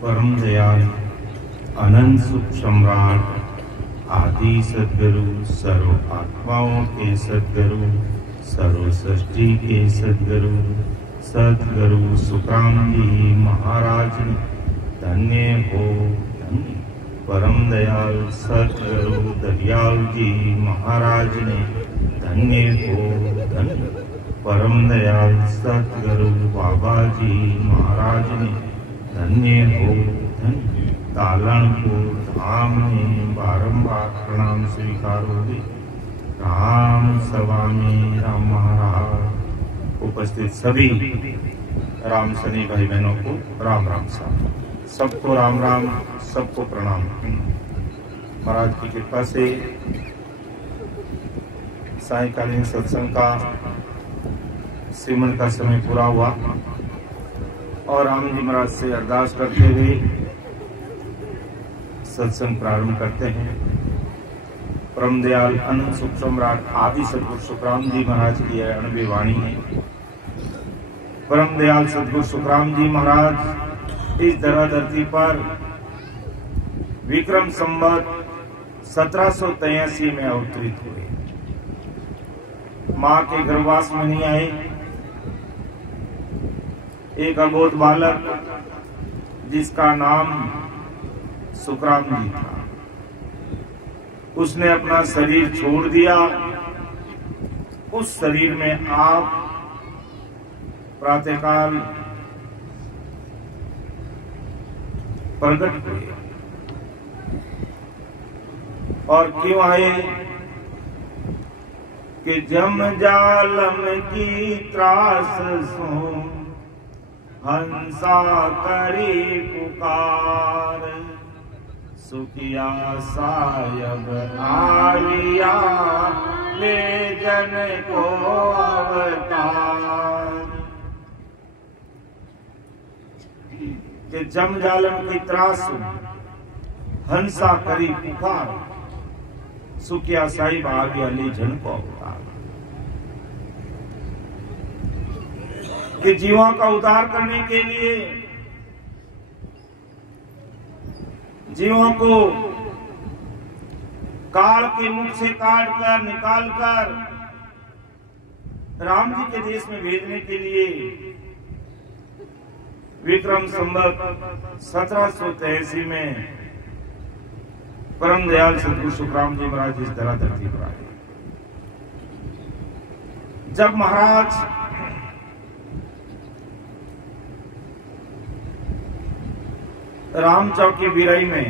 परम दयाल अनंत सुख सम्राट आदि सद्गुरु, सर्व आत्माओं के सद्गुरु, सर्व सृष्टि के सद्गुरु, सद्गुरु सुखराम जी महाराज ने धन्य हो धन्य। परम दयाल सद्गुरु दरियाल जी महाराज ने धन्य हो धन्य। परम दयाल सद्गुरु बाबा जी महाराज ने धन्य हो धन्य। तालनपुर धाम में बारंबार प्रणाम स्वीकारोगे। राम सभा में राम महाराज। उपस्थित सभी राम सनी भाई बहनों को राम राम साहब, सबको राम राम, सबको प्रणाम। महाराज की कृपा से सायंकालीन सत्संग का सिमरन का समय पूरा हुआ और राम जी महाराज से अरदास करते हुए सत्संग प्रारंभ करते हैं। परम दयाल अनंत सुख सम्राट आदि सद्गुरु सुखराम जी महाराज की अणुवी वाणी है। परम दयाल सद्गुरु सुखराम जी महाराज इस धराधरती पर विक्रम संवत 1783 में अवतरित हुए। मां के गर्भवास में नहीं आए। एक अबोध बालक जिसका नाम सुखराम जी था, उसने अपना शरीर छोड़ दिया। उस शरीर में आप प्रातःकाल प्रकट हुए। और क्यों आए कि जम जालम की त्रास सो हंसा करी पुकार, सुखिया सायब आलिया ले जन को अवतार। कि जम जालम की त्रास हंसा करी पुकार, सुखिया साहिब आ गया ले जन को अवतार। कि जीवों का उद्धार करने के लिए, जीवों को काल के मुख से काट कर निकाल कर राम जी के देश में भेजने के लिए विक्रम संवत 1783 में परम दयाल सद्गुरु सुखराम जी महाराज इस धराधरती पर आए। जब महाराज राम चौकी बिराई में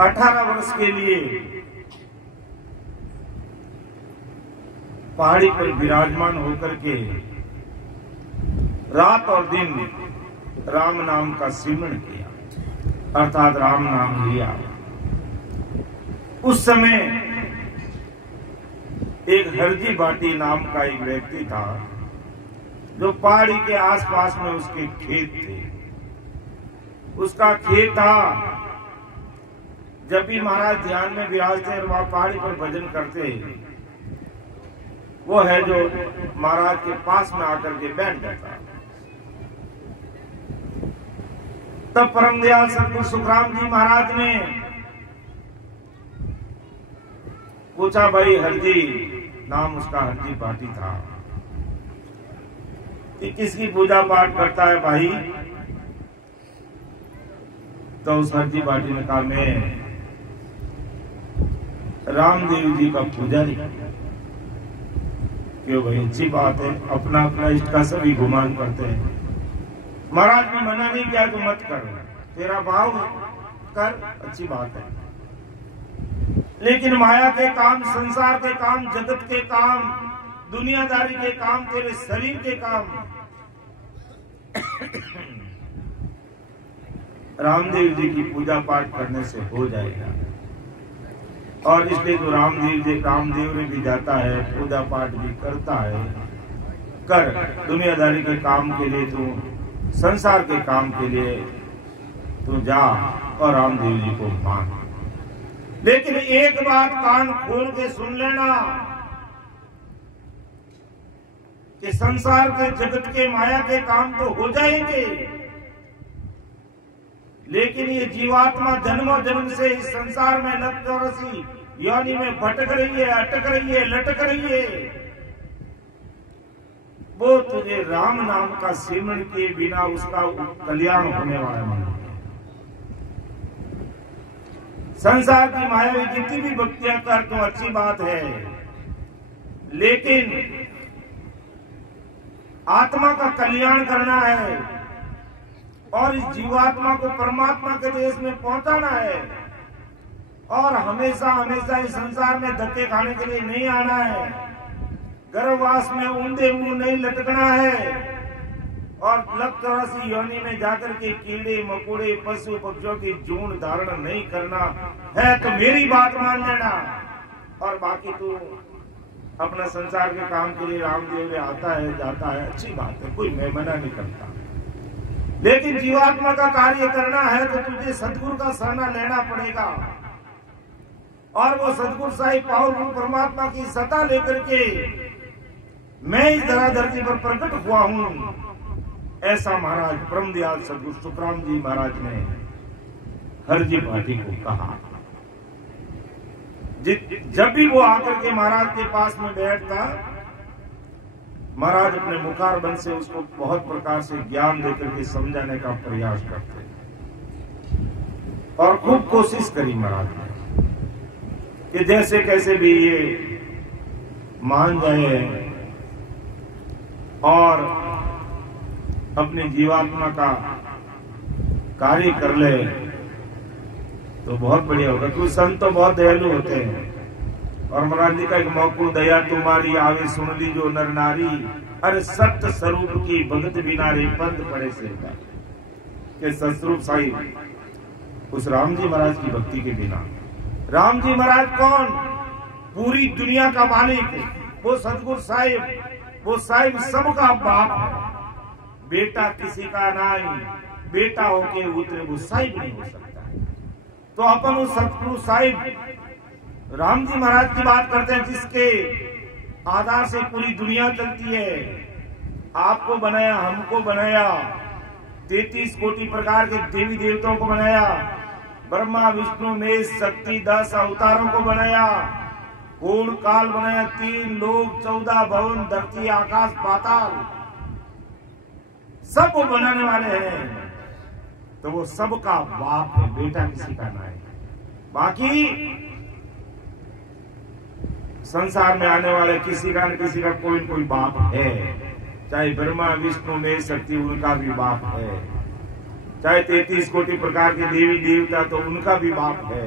18 वर्ष के लिए पहाड़ी पर विराजमान होकर के रात और दिन राम नाम का सिमरन किया, अर्थात राम नाम लिया। उस समय एक हरजी बाटी नाम का एक व्यक्ति था जो पहाड़ी के आसपास में उसके खेत थे। उसका खेत था। जब भी महाराज ध्यान में विराजते और वहां पहाड़ी पर भजन करते, वो है जो महाराज के पास में आकर के बैठ जाता। तब परम दयाल सद्गुरु सुखराम जी महाराज ने पूछा, भाई हरजी, नाम उसका हरजी बाटी था, कि किसकी पूजा पाठ करता है भाई? तो उस हरजी बाटी ने कहा, मैं रामदेव जी का पुजारी। क्यों भाई? अच्छी बात है, अपना अपना इष्ट का सभी गुमान करते हैं। महाराज ने मना नहीं किया तो मत कर, तेरा भाव कर, अच्छी बात है। लेकिन माया के काम, संसार के काम, जगत के काम, दुनियादारी के काम, तेरे शरीर के काम रामदेव जी की पूजा पाठ करने से हो जाएगा। और इसलिए तो रामदेव ने भी जाता है, पूजा पाठ भी करता है। कर, दुनियादारी के काम के लिए तू, संसार के काम के लिए तू जा और रामदेव जी को मान। लेकिन एक बात कान खोल के सुन लेना, कि संसार के जगत के माया के काम तो हो जाएंगे, लेकिन ये जीवात्मा जन्मों जन्म से इस संसार में लटकरसी योनि में भटक रही है, अटक रही है, लटक रही है। वो तुझे राम नाम का सिमरन के बिना उसका कल्याण होने वाला नहीं। संसार की माया में जितनी भी भक्तियां कर तो अच्छी बात है, लेकिन आत्मा का कल्याण करना है और इस जीवात्मा को परमात्मा के देश में पहुंचाना है। और हमेशा हमेशा इस संसार में धक्के खाने के लिए नहीं आना है, गर्भवास में ऊंधे मुंह नहीं लटकना है और लटकरासी योनि में जाकर के कीड़े मकोड़े पशु पक्षियों की जून धारण नहीं करना है। तो मेरी बात मान लेना, और बाकी तू अपना संसार के काम के लिए रामदेव आता है जाता है, अच्छी बात है, कोई मैं मना नहीं करता। लेकिन जीवात्मा का कार्य करना है तो तुझे सदगुरु का सहारा लेना पड़ेगा। और वो सदगुरु साहिब पावरफुल परमात्मा की सत्ता लेकर के मैं इस धराधरती पर प्रकट हुआ हूं, ऐसा महाराज परमदयाल सदगुरु सुखराम जी महाराज ने हरजी भाटी को कहा। जब भी वो आकर के महाराज के पास में बैठता, महाराज अपने मुखारबंद से उसको बहुत प्रकार से ज्ञान देकर के समझाने का प्रयास करते और खूब कोशिश करी महाराज ने कि जैसे कैसे भी ये मान जाए और अपनी जीवात्मा का कार्य कर ले तो बहुत बढ़िया होगा। कुछ संत तो बहुत दयालु होते हैं, और महाराज जी का एक मौकू दया तुम्हारी आवे सुन ली जो नर नारी, अरे सत्य स्वरूप की भगत बिना रे पंथ पड़े से के सतस्वरूप साहिब उस राम जी महाराज की भक्ति के बिना। राम जी महाराज कौन? पूरी दुनिया का मालिक, वो सतगुरु साहिब, वो साहिब सबका बाप है। बेटा किसी का नहीं, बेटा होके उतरे वो साहिब नहीं हो सकता। तो अपन उस सतगुरु साहिब राम जी महाराज की बात करते हैं, जिसके आधार से पूरी दुनिया चलती है। आपको बनाया, हमको बनाया, 33 कोटि प्रकार के देवी देवताओं को बनाया, ब्रह्मा विष्णु महेश शक्ति 10 अवतारों को बनाया, कूड़ काल बनाया, 3 लोक 14 भवन धरती आकाश पाताल सब वो बनाने वाले हैं। तो वो सबका बाप है, बेटा किसी का ना है। बाकी संसार में आने वाले किसी का न किसी का कोई न कोई बाप है, चाहे ब्रह्मा विष्णु महेश शक्ति उनका भी बाप है, चाहे 33 कोटि प्रकार के देवी देवता तो उनका भी बाप है,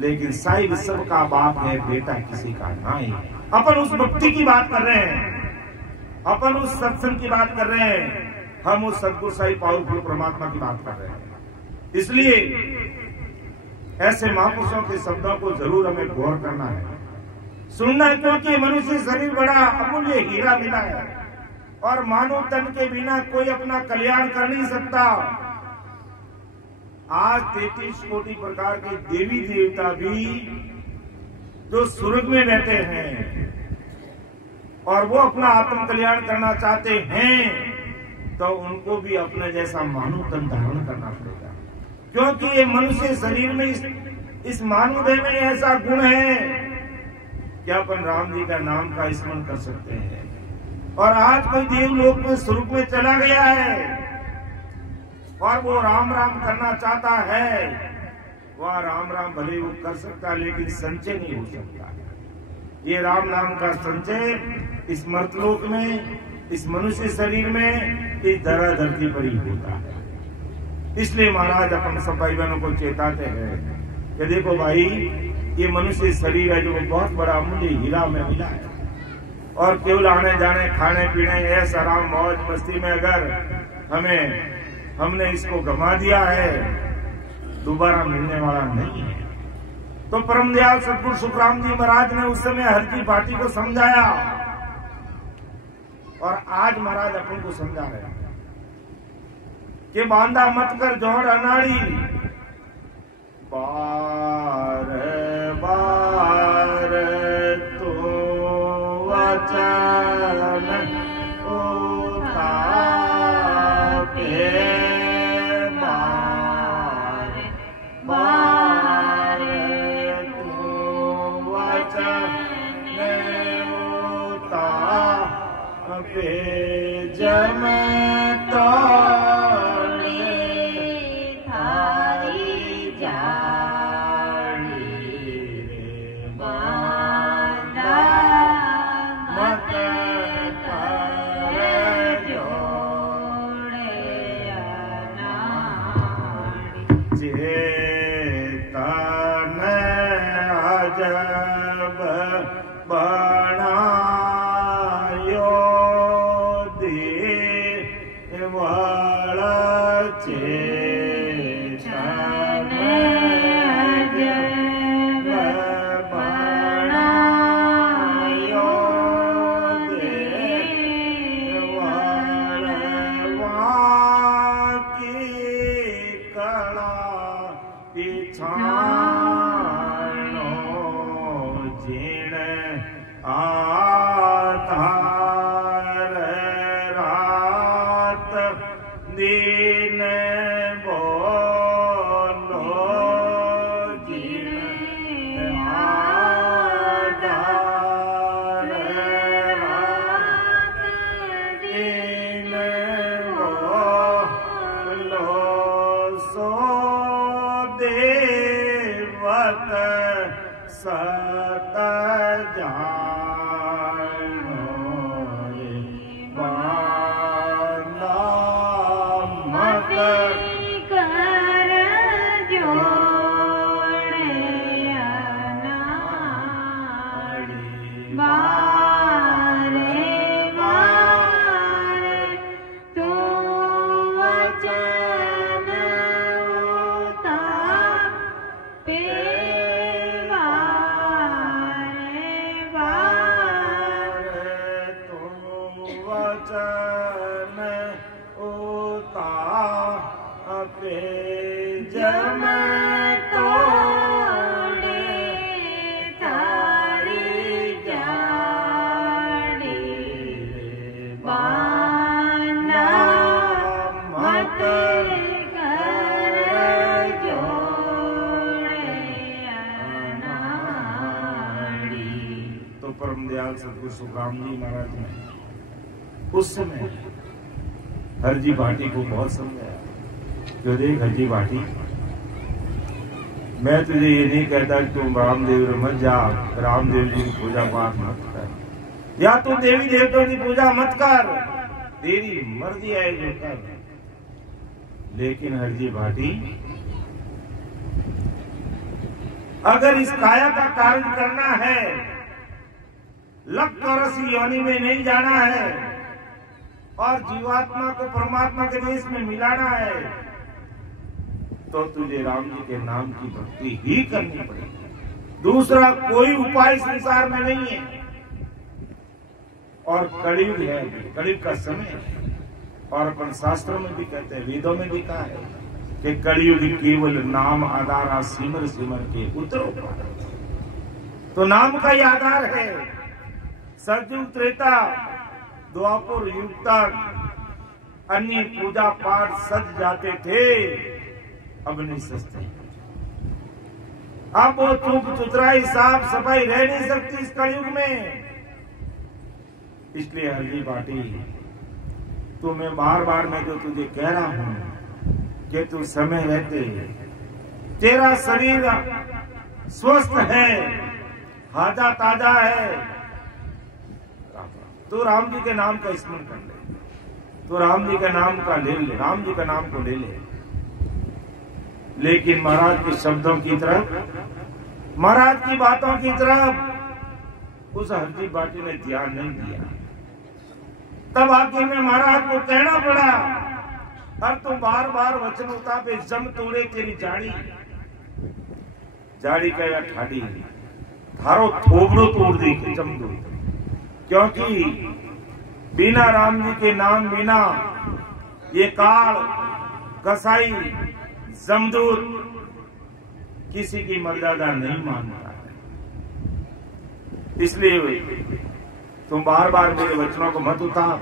लेकिन साहिब सबका बाप है, बेटा किसी का नहीं। अपन उस भक्ति की बात कर रहे हैं, अपन उस सत्संग की बात कर रहे हैं, हम उस सदगुरु साहिब पावरफुल परमात्मा की बात कर रहे हैं। इसलिए ऐसे महापुरुषों के शब्दों को जरूर हमें गौर करना है, सुनना है, क्योंकि मनुष्य शरीर बड़ा अमूल्य हीरा मिला है और मानव तन के बिना कोई अपना कल्याण कर नहीं सकता। आज 33 कोटि प्रकार के देवी देवता भी जो स्वर्ग में बैठे हैं और वो अपना आत्म कल्याण करना चाहते हैं, तो उनको भी अपने जैसा मानव तन धारण करना पड़ेगा, क्योंकि ये मनुष्य शरीर में इस मानव देह में ऐसा गुण है कि अपन राम जी का नाम का स्मरण कर सकते हैं। और आज कोई देवलोक में स्वरूप में चला गया है और वो राम राम करना चाहता है, वह राम राम भले वो कर सकता है, लेकिन संचय नहीं हो सकता। ये राम नाम का संचय इस मर्तलोक में, इस मनुष्य शरीर में, इस धरा धरती पर ही होता है। इसलिए महाराज अपन सब भाई बहनों को चेताते हैं कि देखो भाई, ये मनुष्य शरीर है जो बहुत बड़ा अमूल्य हीरा में मिला है, और केवल आने जाने खाने पीने ऐसा आराम मौज मस्ती में अगर हमने इसको गंवा दिया है, दोबारा मिलने वाला नहीं है। तो परमदयाल सतगुरु सुखराम जी महाराज ने उस समय हरजी भाटी को समझाया, और आज महाराज अपन को समझा रहे हैं कि बांधा मत कर जोड़ अनाड़ी, बार बार तो वचन सतगुरु सुखराम जी महाराज ने उस समय हरजी भाटी को बहुत समझाया। जो देख हरजी भाटी, मैं तुझे ये नहीं कहता कि तुम रामदेव मत जा, रामदेव जी की पूजा पाठ मत कर, या तू देवी देवताओं की पूजा मत कर, तेरी मर्जी है जो कर। लेकिन हरजी भाटी, अगर इस काया का कार्य करना है, लक और रसी योनि में नहीं जाना है और जीवात्मा को परमात्मा के देश में मिलाना है, तो तुझे राम जी के नाम की भक्ति ही करनी पड़ेगी। दूसरा कोई उपाय संसार में नहीं है। और कलयुग है, कलयुग का समय है। और अपन शास्त्रों में भी कहते हैं, वेदों में भी कहा है कि कलयुग केवल नाम आधारा, सिमर सिमर के उतरो। तो नाम का ही आधार है। सतयुग त्रेता द्वापर युग तक अन्य पूजा पाठ सज जाते थे, अब नहीं सजते। अब वो चूक चुतराई साफ सफाई रह नहीं सकती इस कलयुग में। इसलिए हरजी भाटी, तो मैं बार बार मैं जो तुझे कह रहा हूं कि तू समय रहते, तेरा शरीर स्वस्थ है, ताजा ताजा है, तो राम जी के नाम का स्मरण कर ले, तो राम जी के नाम का ले ले, राम जी का नाम को ले ले। लेकिन महाराज के शब्दों की तरफ, महाराज की बातों की तरफ उस हरजी भाटी ने ध्यान नहीं दिया। तब आखिर में महाराज को कहना पड़ा, अब तो बार बार वचन उतापे जम तोड़े तेरी जाड़ी, जाड़ी का या ठाड़ी, थारो थोबड़ो तोड़ दी जम दो। क्योंकि बिना राम जी के नाम बिना ये काल, कसाई, जमदूत किसी की मर्यादा नहीं मानता है। इसलिए तुम बार बार मेरे वचनों को मत उतार।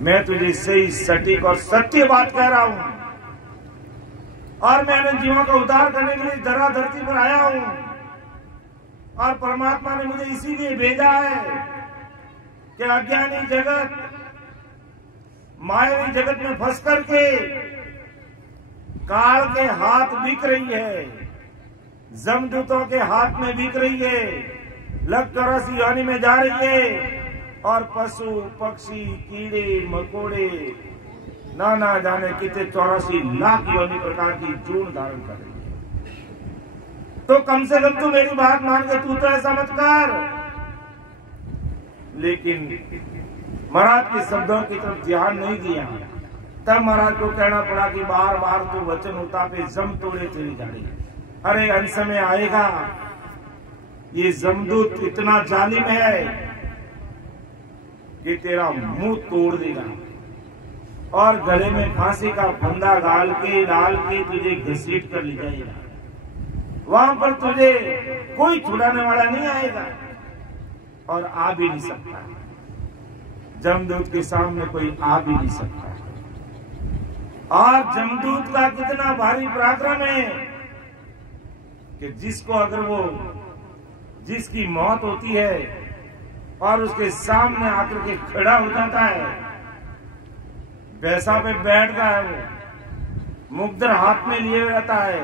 मैं तुझे सही सटीक और सत्य बात कह रहा हूं, और मैंने जीवों का उद्धार करने के लिए धरा धरती पर आया हूं, और परमात्मा ने मुझे इसीलिए भेजा है कि अज्ञानी जगत, मायावी जगत में फंस करके काल के हाथ बिक रही है, जमदूतों के हाथ में बिक रही है, लग तरस योनि में जा रही है, और पशु पक्षी कीड़े मकोड़े ना जाने कितने 84 लाख योनि प्रकार की चूर्ण धारण कर रही है। तो कम से कम तू मेरी बात मान के तू तो ऐसा मत कर। लेकिन महाराज के शब्दों की तरफ ध्यान नहीं दिया, तब महाराज को कहना पड़ा कि बार बार तो वचन होता पे जम तोड़े चली जा रही। अरे अंत समय आएगा, ये जमदूत इतना जालिम है कि तेरा मुंह तोड़ देगा, और गले में फांसी का फंदा डाल के तुझे घसीट कर ले जाएगा। वहां पर तुझे कोई छुड़ाने वाला नहीं आएगा, और आ भी नहीं सकता। जमदूत के सामने कोई आ भी नहीं सकता। और जमदूत का कितना भारी पराक्रम है कि जिसकी मौत होती है और उसके सामने आकर के खड़ा हो जाता है, वैसा पे बैठता है, वो मुग्धर हाथ में लिए रहता है,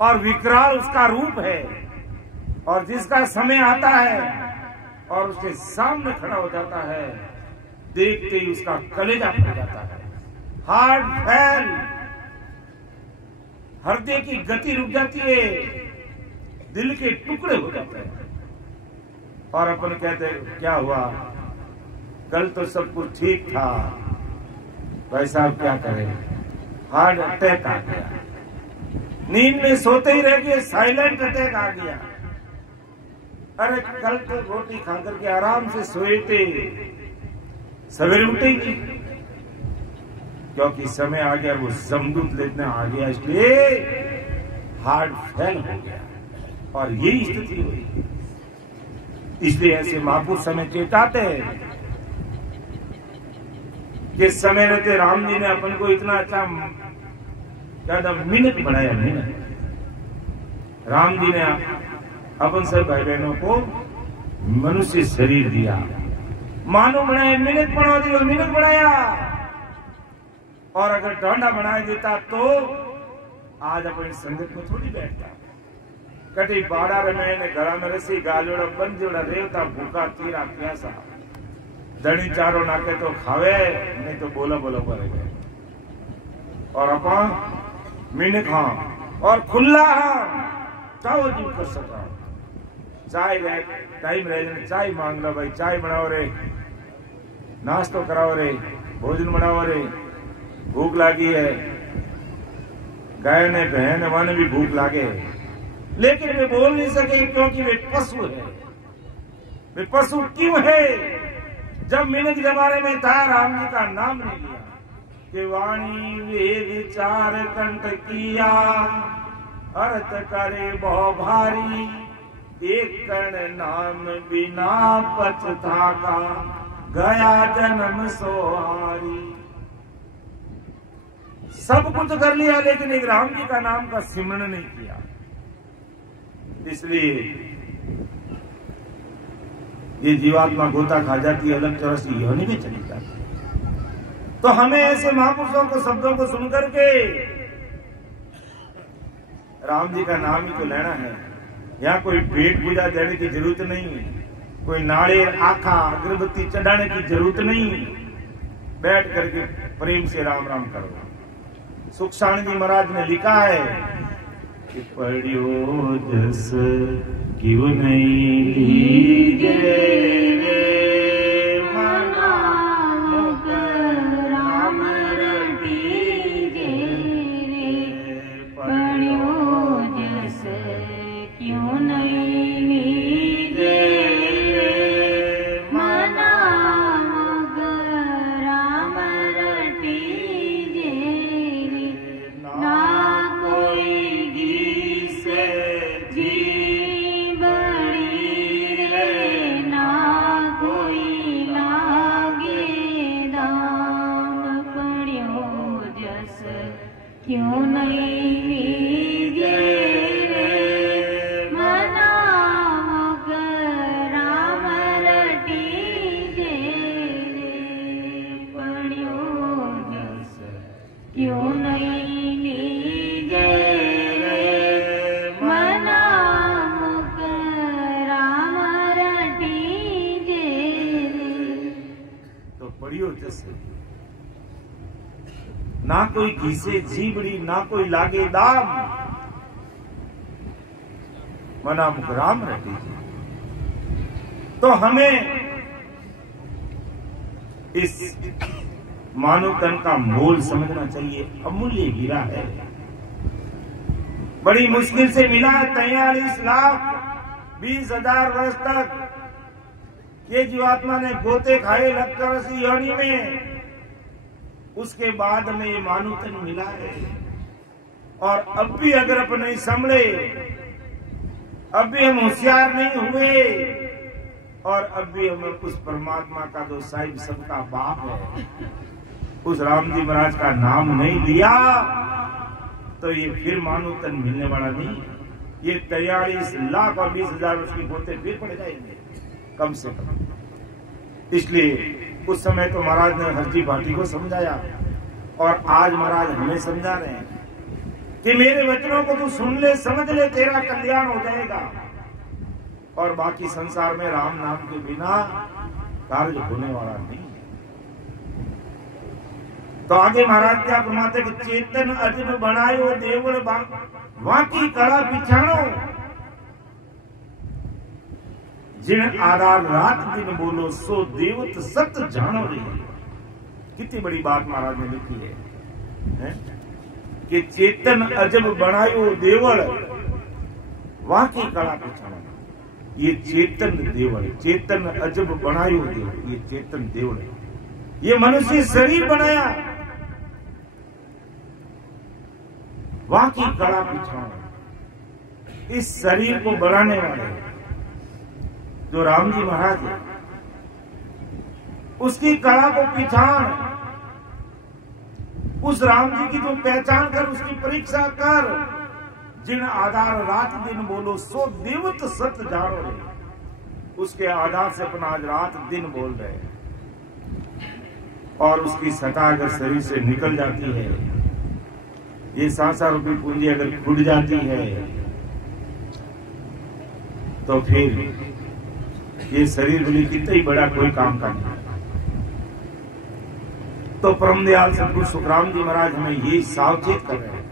और विकराल उसका रूप है, और जिसका समय आता है और उसके सामने खड़ा हो जाता है, देखते ही उसका कलेजा फट जाता है, हार्ट फेल, हृदय की गति रुक जाती है, दिल के टुकड़े हो जाते हैं। और अपन कहते क्या हुआ, कल तो सब कुछ ठीक था, भाई साहब क्या करें, हार्ट अटैक आ गया, नींद में सोते ही रह गए, साइलेंट अटैक आ गया। अरे कल तो रोटी खा करके आराम से सोए थे, सवेरे उठेंगे, क्योंकि समय आ गया, वो जमदूत लेने आ गया, इसलिए हार्ट फेल हो गया, और यही स्थिति हुई। इसलिए ऐसे महापुरुष समय चेताते हैं कि समय रहते राम जी ने अपन को इतना अच्छा क्या था, मिनट बनाया, मिनट। राम जी ने अपन सब भाई बहनों को मनुष्य शरीर दिया, मानो बनाया, मिनट बना दिया, मिनट बनाया। और अगर डांडा बना देता तो आज अपनी संगत में थोड़ी बैठता। कटी बाड़ा रमे गला में रसी, गालोड़ा बन जोड़ा रेवता, भूखा तीरा प्यासा, धनी चारों नाके तो खावे, नहीं तो बोला बोला करेगा। और अपन मीने खा और खुला चाहो जीव कर सका। चाय रहे टाइम रहे, चाय मांग लो भाई, चाय बनाओ रे, नाश्तो कराओ रे, भोजन बनाओ रे, भूख लागी है। गाय ने बहन वाने भी भूख लागे, लेकिन वे बोल नहीं सके क्योंकि वे पशु है। वे पशु क्यों है? जब मिनट के बारे में था, राम जी का नाम नहीं लिया कि वाणी वे विचार कंठ किया, अर्थ करे बहु भारी, एक कण नाम बिना पछताका, गया जन्म सोहारी। सब कुछ कर लिया, लेकिन एक राम जी का नाम का सिमरण नहीं किया। इसलिए ये जीवात्मा गोता खा जाती है, अलग तरह से योनि में चली जाती है। तो हमें ऐसे महापुरुषों को शब्दों को सुनकर के राम जी का नाम ही तो लेना है। यहाँ कोई पेट पूजा देने की जरूरत नहीं, कोई नारियल आखा अगरबत्ती चढ़ाने की जरूरत नहीं। बैठ करके प्रेम से राम राम करो। सुखसाणी जी महाराज ने लिखा है कि पढ़ियो जस क्यों नहीं लीजे मना मुख राम रटीजे, पढ़ियो जस क्यों नहीं लीजे मना मुख राम रटीजे, ना कोई गी से जी बड़ी रे, ना ना कोई घीसे जीबड़ी, ना कोई लागे दाम, मना मुख राम रटी। तो हमें इस मानव तन का मोल समझना चाहिए। अमूल्य हीरा है, बड़ी मुश्किल से मिला। 43,20,000 वर्ष तक ये जीवात्मा ने गोते खाए लक्कर योनि में, उसके बाद में ये मानव तन मिला है। और अब भी अगर अपन नहीं संभले, अब भी हम होशियार नहीं हुए, और अब भी हमें उस परमात्मा का जो साहिब सबका बाप है, उस राम जी महाराज का नाम नहीं लिया, तो ये फिर मानव तन मिलने वाला नहीं। ये 43,20,000 उसकी गोते फिर पड़ जाएंगे कम से कम। इसलिए उस समय तो महाराज ने हरजी भाटी को समझाया, और आज महाराज हमें समझा रहे हैं कि मेरे वचनों को तू सुन ले, समझ ले, तेरा कल्याण हो जाएगा। और बाकी संसार में राम नाम के बिना कार्य होने वाला नहीं है। तो आगे महाराज क्या फरमाते कि चेतन अजब बनायो देवल वाकी कला पिछाणो, जिन आधार रात दिन बोलो सो देवत सत जानो रे। कितनी बड़ी बात महाराज ने लिखी है कि चेतन अजब बनायो देवल वाकी कला पिछाणो। ये चेतन देवल, चेतन अजब बनायो देवल, ये चेतन देवल है। ये मनुष्य शरीर बनाया, वाकी कला पिछाणो। इस शरीर को बनाने वाले जो राम जी महाराज है, उसकी कला को पिछाड़, उस राम जी की जो पहचान कर, उसकी परीक्षा कर, जिन आधार रात दिन बोलो सो देवत सत जानो रे। उसके आधार से अपना आज रात दिन बोल रहे हैं, और उसकी सता अगर शरीर से निकल जाती है, ये 7,000 रुपये पूंजी अगर खुद जाती है, तो फिर ये शरीर बोली कितना ही बड़ा कोई काम का नहीं। तो परम दयाल सदगुरु सुखराम जी महाराज हमें ये सावचेत कर रहे हैं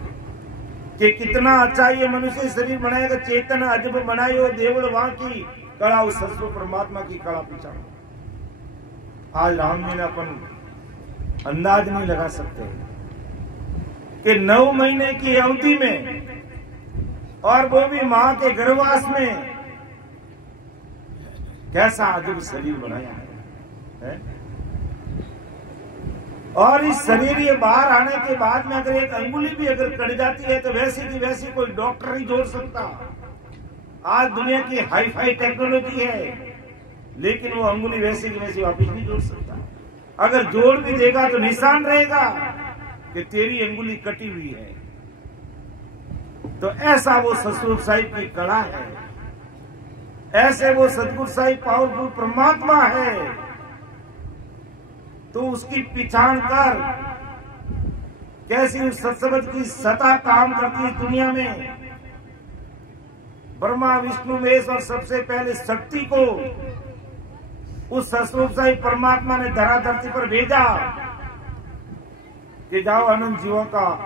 कि कितना अच्छा ये मनुष्य शरीर बनाएगा। चेतन अजब बनायो देवल वहां की कला, उस सत्सु परमात्मा की कला पिछाड़ो। आज राम जी ने अपन अंदाज नहीं लगा सकते कि 9 महीने की अवधि में, और वो भी मां के गर्भवास में, कैसा अजब शरीर बनाया है। और इस शरीर ये बाहर आने के बाद में अगर एक अंगुली भी अगर कट जाती है, तो वैसी की वैसी कोई डॉक्टर नहीं जोड़ सकता। आज दुनिया की हाई फाई टेक्नोलॉजी है, लेकिन वो अंगुली वैसी की वैसी वापिस नहीं जोड़ सकता। अगर जोड़ भी देगा तो निशान रहेगा कि तेरी अंगुली कटी हुई है। तो ऐसा वो सतगुरु साहिब की कला है, ऐसे वो सतगुरु साहिब पावरफुल परमात्मा है। तो उसकी पहचान कर, कैसी उस सत्संग की सता काम करती है दुनिया में। ब्रह्मा विष्णु महेश और सबसे पहले शक्ति को उस सतगुरु साहिब परमात्मा ने धरा धरती पर भेजा कि जाओ अनंत जीवों का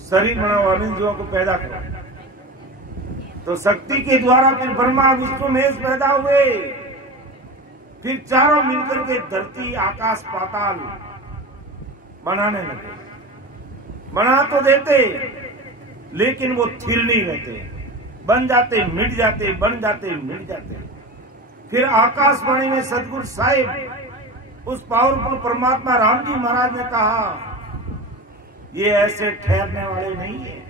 शरीर बनाओ, अनंत जीवों को पैदा करो। तो शक्ति के द्वारा फिर ब्रह्मा विष्णु महेश पैदा हुए, फिर चारों मिलकर के धरती आकाश पाताल बनाने लगे। बना तो देते, लेकिन वो थिर नहीं रहते, बन जाते मिट जाते, बन जाते मिट जाते। फिर आकाशवाणी में सतगुरु साहिब उस पावरफुल परमात्मा राम जी महाराज ने कहा, ये ऐसे ठहरने वाले नहीं है,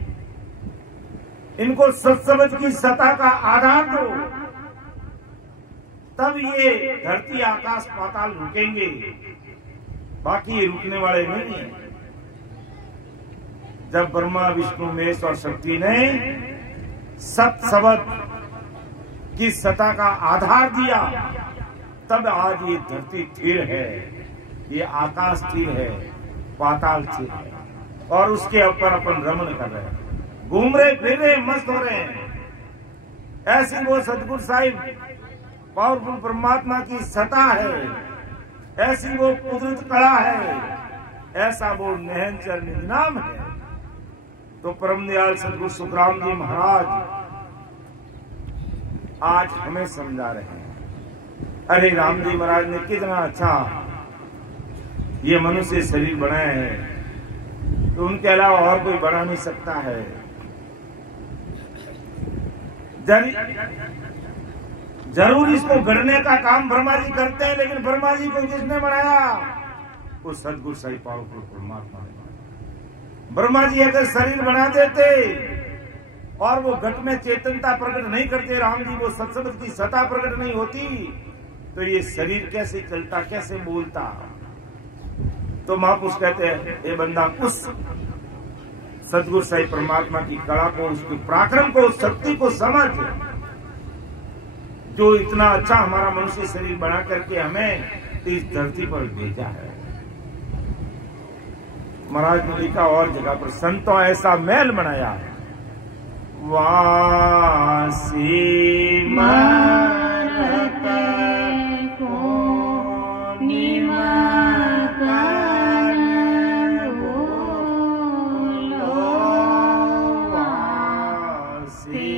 इनको सत्संग की सत्ता का आधार दो, तब ये धरती आकाश पाताल रुकेंगे, बाकी ये रुकने वाले नहीं है। जब ब्रह्मा विष्णु महेश और शक्ति ने सत शब्द की सत्ता का आधार दिया, तब आज ये धरती स्थिर है, ये आकाश स्थिर है, पाताल स्थिर है, और उसके ऊपर अपन रमण कर रहे हैं, घूम रहे फिर रहे, मस्त हो रहे हैं। ऐसी वो सतगुरु साहिब पावरफुल परमात्मा की सत्ता है, ऐसी वो कुदरत कला है, ऐसा वो निहंचर निजनाम है। तो परम दयाल सतगुरु सुखराम जी महाराज आज हमें समझा रहे हैं। अरे राम जी महाराज ने कितना अच्छा ये मनुष्य शरीर बनाया है, तो उनके अलावा और कोई बना नहीं सकता है। जरूर इसको गढ़ने का काम ब्रह्मा जी करते हैं, लेकिन ब्रह्मा जी को किसने बनाया? वो सतगुरु साहिब पावरफुल परमात्मा ने। ब्रह्मा जी अगर शरीर बना देते और वो घट में चेतनता प्रकट नहीं करते, राम जी वो सत्संग की सत्ता प्रकट नहीं होती, तो ये शरीर कैसे चलता, कैसे बोलता? तो महापुरुष कहते हैं, ये बंदा उस सतगुरु साहिब परमात्मा की कला को, उसके पराक्रम को, शक्ति को समझ, जो इतना अच्छा हमारा मनुष्य शरीर बना करके हमें इस धरती पर भेजा है। महाराज ने लिखा और जगह पर, संतों ऐसा महल बनाया, वासी मरत को निमकन बोलो, वासी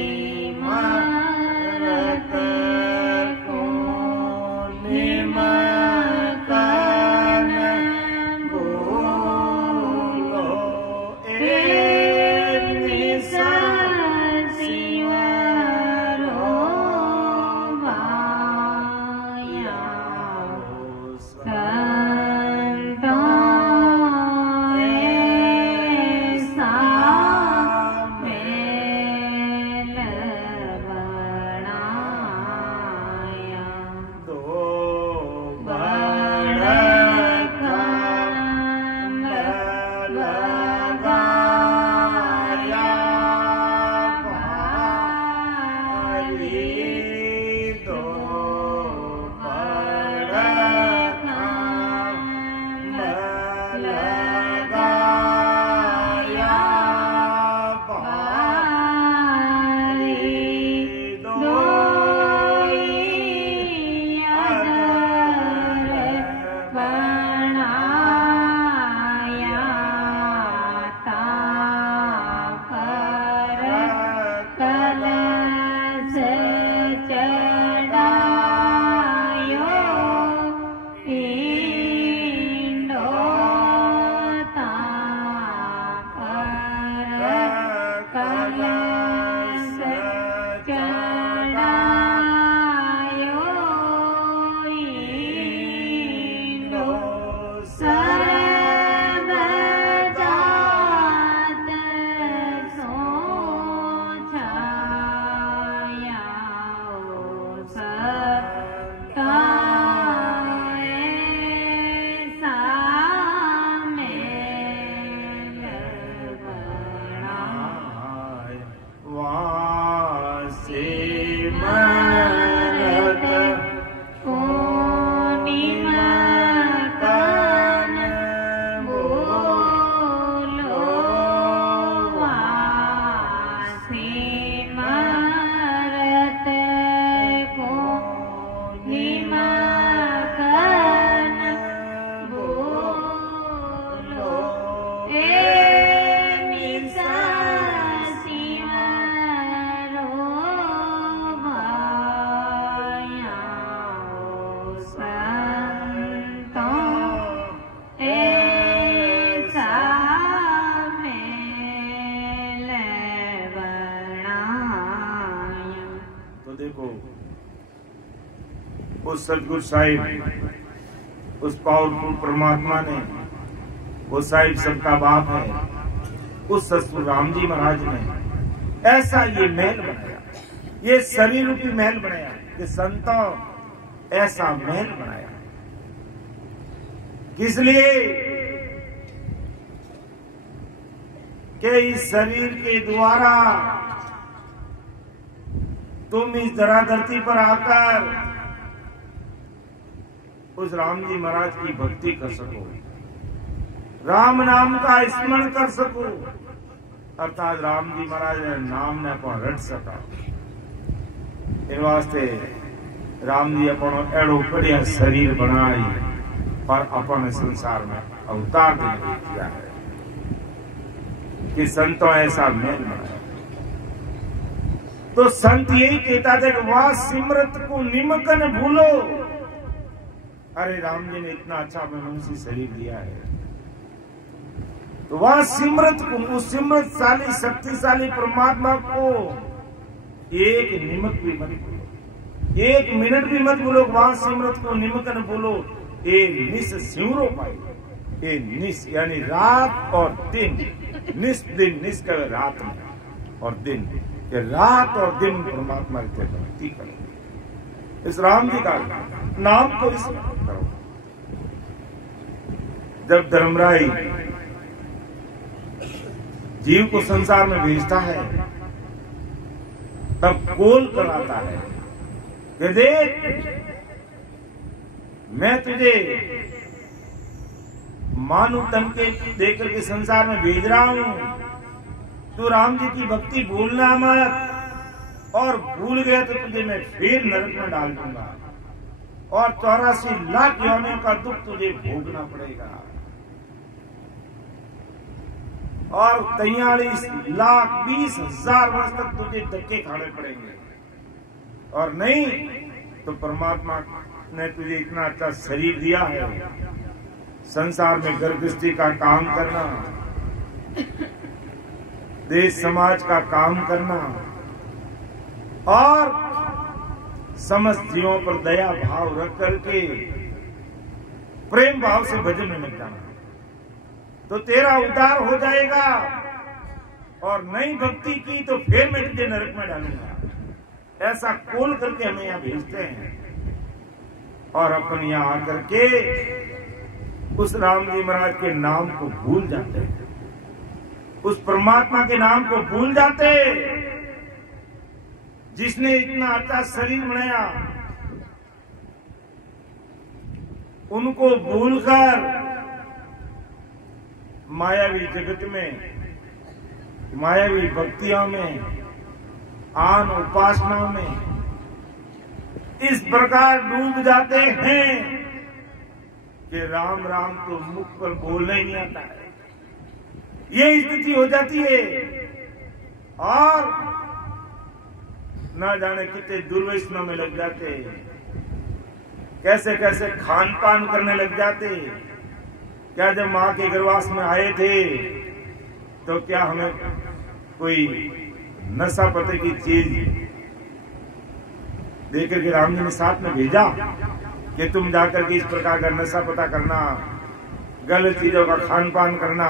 मरत को निमकन उस सतगुरु साहिब, उस पावरफुल परमात्मा ने, वो साहिब सबका बाप है, उस सतगुरु राम जी महाराज ने ऐसा ये महल बनाया, ये शरीर रूपी महल बनाया, कि संतों ऐसा महल बनाया। किस लिए? कि इस शरीर के द्वारा तुम इस धराधरती पर आकर उस राम जी महाराज की भक्ति कर सको, राम नाम का स्मरण कर सको, अर्थात राम जी महाराज ने नाम ने अपन रट सका। इन वास्ते राम जी अपन एड़ो बढ़िया शरीर बनाई और अपन संसार में अवतार देने किया है कि संतों ऐसा मेल बनाया। तो संत यही कहता था कि वह सिमरत को निमकन भूलो। अरे राम जी ने इतना अच्छा मनुष्य शरीर दिया है, तो वह सिमरत को, उस सिमरतशाली शक्तिशाली परमात्मा को एक निमक भी मत भूलो, एक मिनट भी मत भूलो। वहां सिमरत को निमकन बोलो। ए निस सिमरो पाई, ए निस यानी रात और दिन, निस दिन, निस का रात में और दिन, ये रात और दिन परमात्मा की भक्ति करो, इस राम जी का नाम को स्मरण करो। जब धर्मराय जीव को संसार में भेजता है तब कोल कराता है कि देख मैं तुझे मानव तन के देकर के संसार में भेज रहा हूं, तू राम जी की भक्ति भूलना मत, और भूल गया तो तुझे मैं फिर नरक में डाल दूंगा और 84 लाख योनियों का दुख तुझे भोगना पड़ेगा और 43,20,000 वर्ष तक तुझे धक्के खाने पड़ेंगे। और नहीं तो परमात्मा ने तुझे इतना अच्छा शरीर दिया है, संसार में गर्भस्थी का काम करना, देश समाज का काम करना और समस्त जीवों पर दया भाव रख करके प्रेम भाव से भजन में लग जाना, तो तेरा उद्धार हो जाएगा। और नई भक्ति की तो फिर मैं तुझे नरक में डालूंगा। ऐसा कोल करके हमें यहाँ भेजते हैं और अपन यहाँ आकर के उस राम जी महाराज के नाम को भूल जाते हैं, उस परमात्मा के नाम को भूल जाते जिसने इतना अच्छा शरीर बनाया, उनको भूलकर मायावी जगत में, मायावी भक्तियों में, आन उपासनाओं में इस प्रकार डूब जाते हैं कि राम राम तो मुख पर बोलना ही नहीं आता है। ये स्थिति हो जाती है और ना जाने कितने दुर्व्यसनों में लग जाते, कैसे कैसे खान पान करने लग जाते। क्या जब माँ के गर्भवास में आए थे तो क्या हमें कोई नशा पते की चीज देकर के राम जी ने साथ में भेजा कि तुम जाकर के इस प्रकार का नशा पता करना, गलत चीजों का खान पान करना।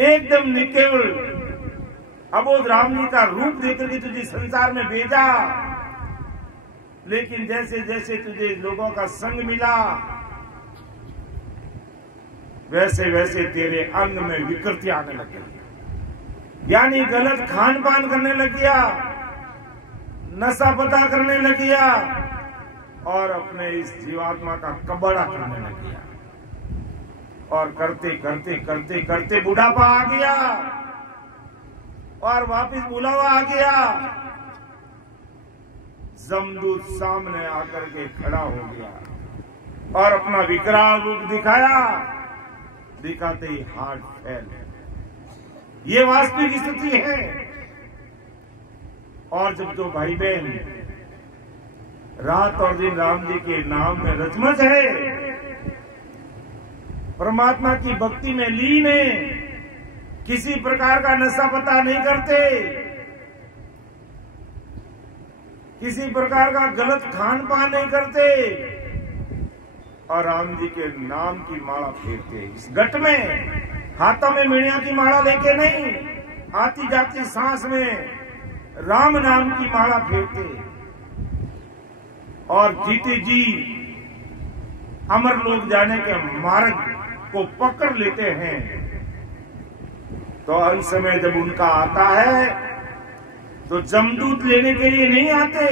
एकदम निकेवल अबोध राम जी का रूप देकर के तुझे संसार में भेजा, लेकिन जैसे जैसे तुझे लोगों का संग मिला वैसे वैसे तेरे अंग में विकृति आने लगी, यानी गलत खान पान करने लग गया, नशा पता करने लग गया और अपने इस जीवात्मा का कबड़ा करने लग गया। और करते करते करते करते बुढ़ापा आ गया और वापिस बुलावा आ गया। जमदूत सामने आकर के खड़ा हो गया और अपना विकराल रूप दिखाया, दिखाते ही हार्ट फेल। ये वास्तविक स्थिति है। और जब जो भाई बहन रात और दिन राम जी के नाम में रचमच है, परमात्मा की भक्ति में लीन है, किसी प्रकार का नशा पता नहीं करते, किसी प्रकार का गलत खान पान नहीं करते और राम जी के नाम की माला फेरते, इस घट में हाथों में मीणिया की माला लेके नहीं, आती जाती सांस में राम नाम की माला फेरते और जीते जी अमर लोग जाने के मार्ग को पकड़ लेते हैं। तो इस समय जब उनका आता है तो जमदूत लेने के लिए नहीं आते,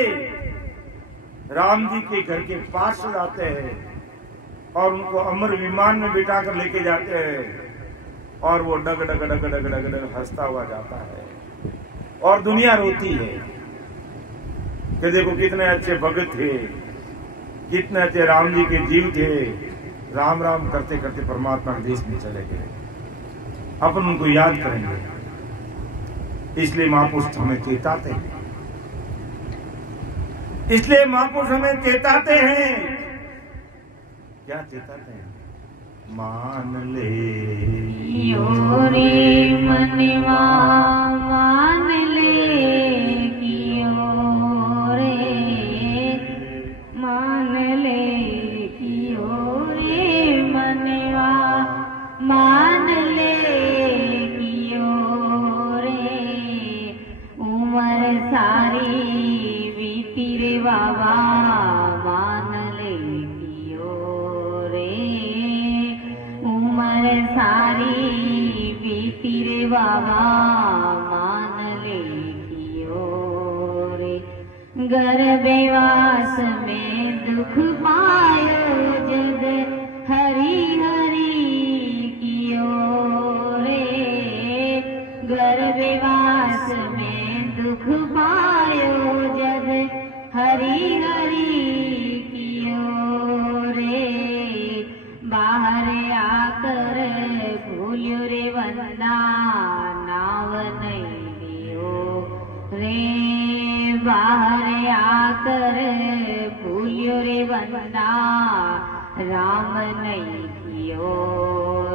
राम जी के घर के पास जाते हैं और उनको अमर विमान में बिठा कर लेके जाते हैं और वो डग डग डग डग डग डग हंसता हुआ जाता है और दुनिया रोती है कि देखो कितने अच्छे भगत थे, कितने अच्छे राम जी के जीव थे, राम राम करते करते परमात्मा के देश में चले गए। अपन उनको याद करेंगे, इसलिए महापुरुष हमें चेताते हैं, इसलिए महापुरुष हमें चेताते हैं। क्या चेताते हैं? मान ले रे मनवा, मान ले कियो रे, मान ले कियो रे मनवा, मान ले कियो रे, उम्र सारी बीती रे बाबा, मान ले कियो रे, उम्र सारी बीती रे बाबा, मान ले कियो रे, गर्भवास में दुख पायो जद, हरि हरि कियो रे, गर्भवास में दुख पायो जद, हरि हरि कियो रे, बाहर आकर भूल्यो रे वंदा, नाव नहीं लियो रे, बाहर आकर भूल्यो रे वंदा, राम नहीं कियो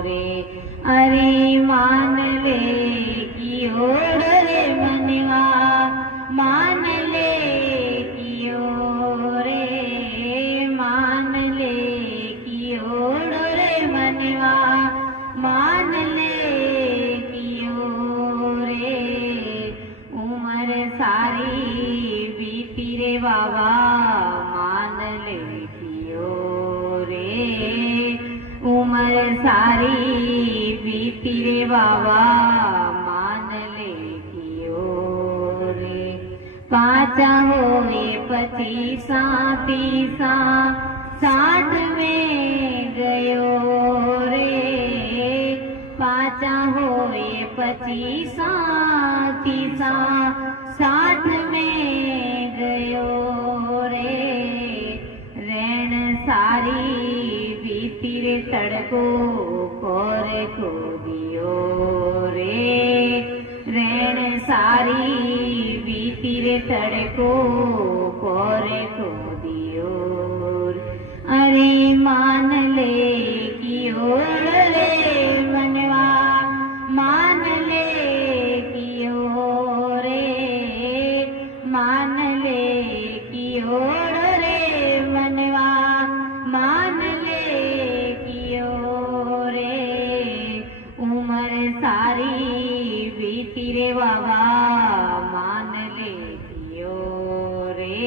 रे, अरे मान ले कियो रे मनवा, मान ले कियो रे, मान ले कियो रे मनवा, मान ले कियो रे, उम्र सारी बीती रे बाबा, मान ले कियो रे, उम्र सारी बीती रे बाबा, मान ले कियो रे, पाचा होए 25 30 60 में गयो रे, पाचा होए 25 30 60 में गयो रे, रैन सारी बीती रे तड़को कोरे को दियो रे, रैन सारी बीती रे तड़को कोरे को दियो, अरे मान ले कियो रे मनवा, मान ले कियो रे, मान ले कियो रे मनवा, मान ले कियो रे, उम्र सारी बीती रे बाबा, मान ले कियो रे,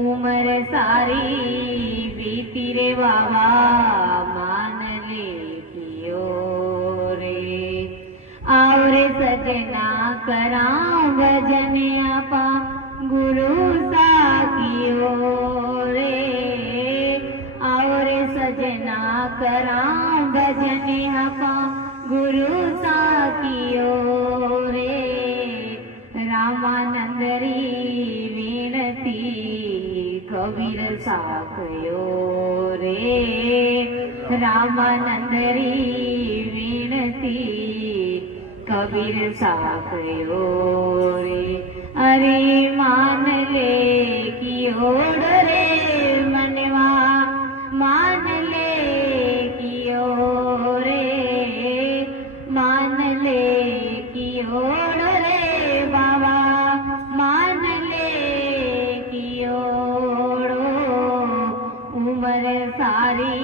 उम्र सारी बीती रे बाबा, मान ले कियो रे, और सजना करां भजन आपा, गुरु सा कियो रे, और सजना करां भजन आपा, गुरु सा कियो रे, रामानंद री विनती कबीर सा कयो रे, रामानंद री विनती कबीर सा कयो रे, अरे मान ले कियो रे मनवा, मान ले कियो रे, मान ले कियो रे बाबा, मान ले कियो रो, उम्र सारी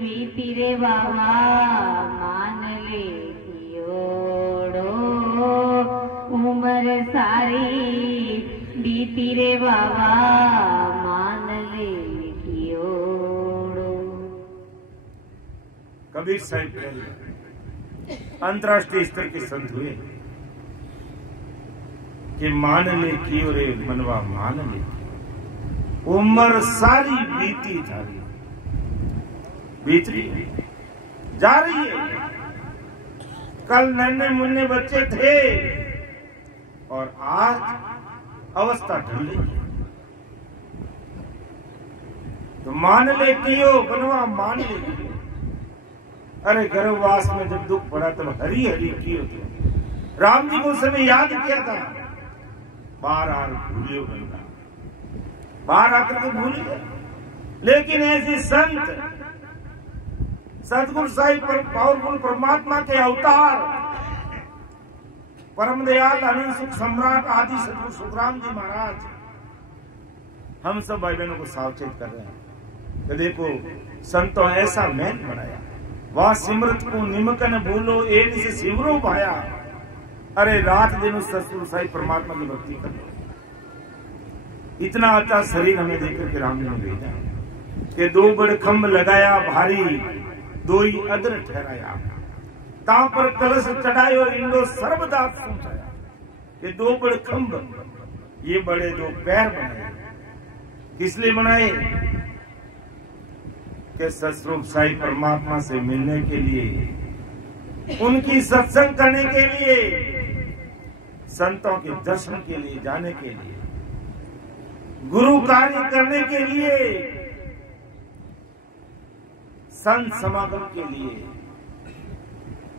बीती रे बाबा, मान ले कियो रो, उम्र सारी बीती रे बाबा, मान ले कियो रो। कबीर साहिब अंतर्राष्ट्रीय स्तर के संत हुए कि मान ले की रे मनवा मान ले, उम्र सारी बीती थारी, बीत रही है, जा रही है। कल नन्हे मुन्ने बच्चे थे और आज अवस्था ढल रही है। तो मान ले कियो बनवा मान ले कियो। अरे गर्भवास में जब दुख पड़ा तब हरी हरी कियो तो राम जी को उस समय याद किया था, बार आर भूलियो बंदा, बाहर आकर के भूल गए। लेकिन ऐसे संत सतगुरु साहिब पर पावरफुल परमात्मा के अवतार परम दयाल अनंत सुख सम्राट आदि सतगुरु सुखराम जी महाराज हम सब भाई बहनों को सावचेत कर रहे हैं। तो देखो संतों ऐसा मैन बनाया, वह सिमरत को निमकन भूलो एक से सिमरो पाया। अरे रात दिन उस सतगुरु साहिब परमात्मा की भक्ति कर लो। इतना अच्छा शरीर हमें देखकर के राम जी ने भेजा कि दो बड़ खम्भ लगाया भारी, दो ही अदर ठहराया, ता पर कलश चढ़ायो इंडो सर्वदा सोचाया। ये दो बड़ खम्भ, ये बड़े दो पैर बनाए, किस लिए बनाए? कि सतस्वरूप साईं परमात्मा से मिलने के लिए, उनकी सत्संग करने के लिए, संतों के दर्शन के लिए जाने के लिए, गुरु कार्य करने के लिए, संत समागम के लिए।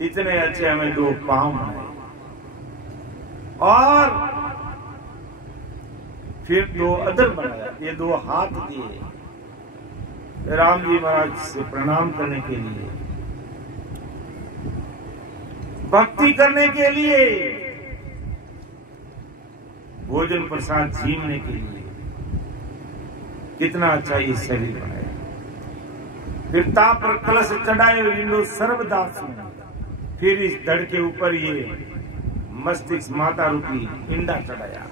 इतने अच्छे हमें दो पांव बनाए और फिर दो अदर बनाया, ये दो हाथ दिए राम जी महाराज से प्रणाम करने के लिए, भक्ति करने के लिए, भोजन प्रसाद छीनने के लिए। कितना अच्छा ये शरीर बनाया। फिर ताप पर कलश चढ़ाए इंडो सर्वदास, फिर इस धड़ के ऊपर ये मस्तिष्क माता रूपी इंडा चढ़ाया,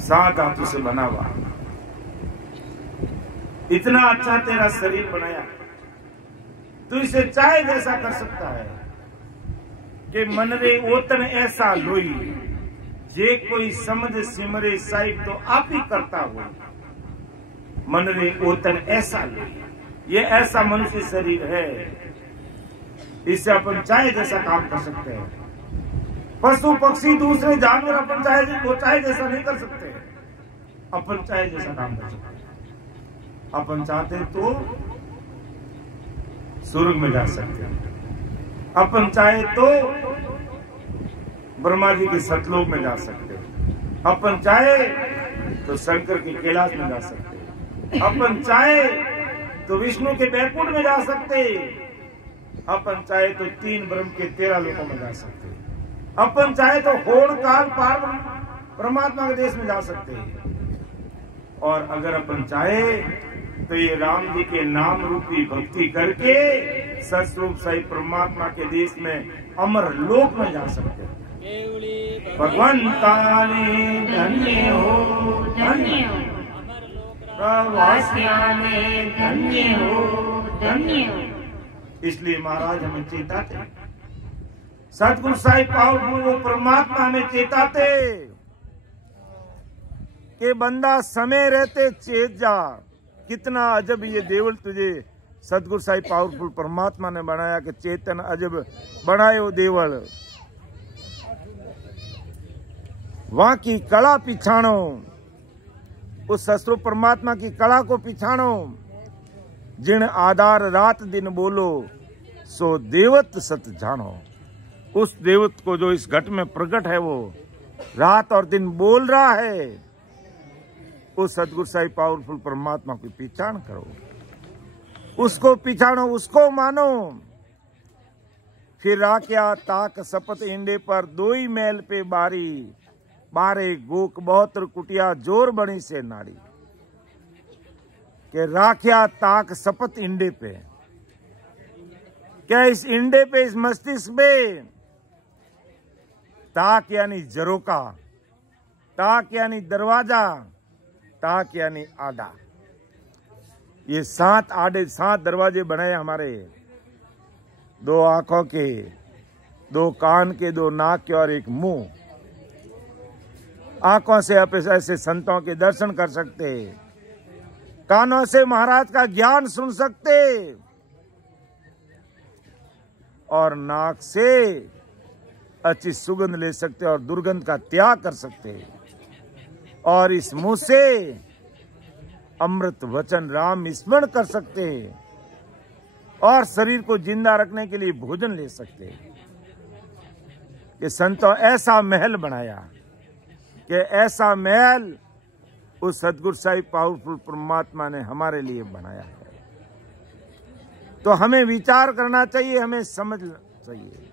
7 धातु से बना हुआ। इतना अच्छा तेरा शरीर बनाया, तू इसे चाहे जैसा कर सकता है कि मन रे ओतन ऐसा लोई, जे कोई समझ सिमरे साहिब तो आप ही करता हो। मन रे ओतन ऐसा लोई, ये ऐसा मनुष्य शरीर है, इससे अपन चाहे जैसा काम कर सकते हैं। पशु पक्षी दूसरे जानवर अपन चाहे जैसा नहीं कर सकते, अपन चाहे जैसा काम कर सकते हैं। अपन चाहते तो स्वर्ग में जा सकते हैं, अपन चाहे तो ब्रह्मा जी के सतलोक में जा सकते हैं, अपन चाहे तो शंकर के कैलाश में जा सकते हैं, अपन चाहे तो विष्णु के बैकुंठ में जा सकते, अपन चाहे तो 3 ब्रह्म के 13 लोकों में जा सकते, अपन चाहे तो होड़ काल पार परमात्मा के देश में जा सकते। और अगर अपन चाहे तो ये राम जी के नाम रूपी भक्ति करके सतस्वरूप साईं परमात्मा के देश में अमर लोक में जा सकते हैं। भगवंताने धन्य हो, धन्य हो, प्रवासियाने धन्य हो, धन्य हो। इसलिए महाराज हमें चेताते, सतगुरु साहिब पावरफुल वो परमात्मा हमें चेताते कि बंदा समय रहते चेत जा। कितना अजब ये देवल तुझे सतगुरु साहिब पावरफुल परमात्मा ने बनाया कि चेतन अजब बनाए वो देवल। वहां की कला पिछाणो, उस सतस्वरूप परमात्मा की कला को पिछाणो। जिन आधार रात दिन बोलो सो देवत सत जानो। उस देवत को जो इस घट में प्रकट है वो रात और दिन बोल रहा है, उस सतगुरु साहिब पावरफुल परमात्मा की पहचान करो, उसको पिछाड़ो, उसको मानो। फिर राख्या ताक सपत इंडे पर 2 ही मैल पे बारी, 12 गोक 72 कुटिया जोर बनी से नारी। के राख्या ताक सपत इंडे पे, क्या इस इंडे पे, इस मस्तिष्क पे, ताक यानी जरोका, ताक यानी दरवाजा, ताक यानी आडा। ये 7 आडे 7 दरवाजे बनाए हमारे। 2 आंखों के, 2 कान के, 2 नाक के और 1 मुंह। आंखों से आप ऐसे संतों के दर्शन कर सकते, कानों से महाराज का ज्ञान सुन सकते, और नाक से अच्छी सुगंध ले सकते और दुर्गंध का त्याग कर सकते, और इस मुंह से अमृत वचन राम स्मरण कर सकते, और शरीर को जिंदा रखने के लिए भोजन ले सकते। कि संतों ऐसा महल बनाया कि ऐसा महल उस सदगुरु साहिब पावरफुल परमात्मा ने हमारे लिए बनाया है। तो हमें विचार करना चाहिए, हमें समझना चाहिए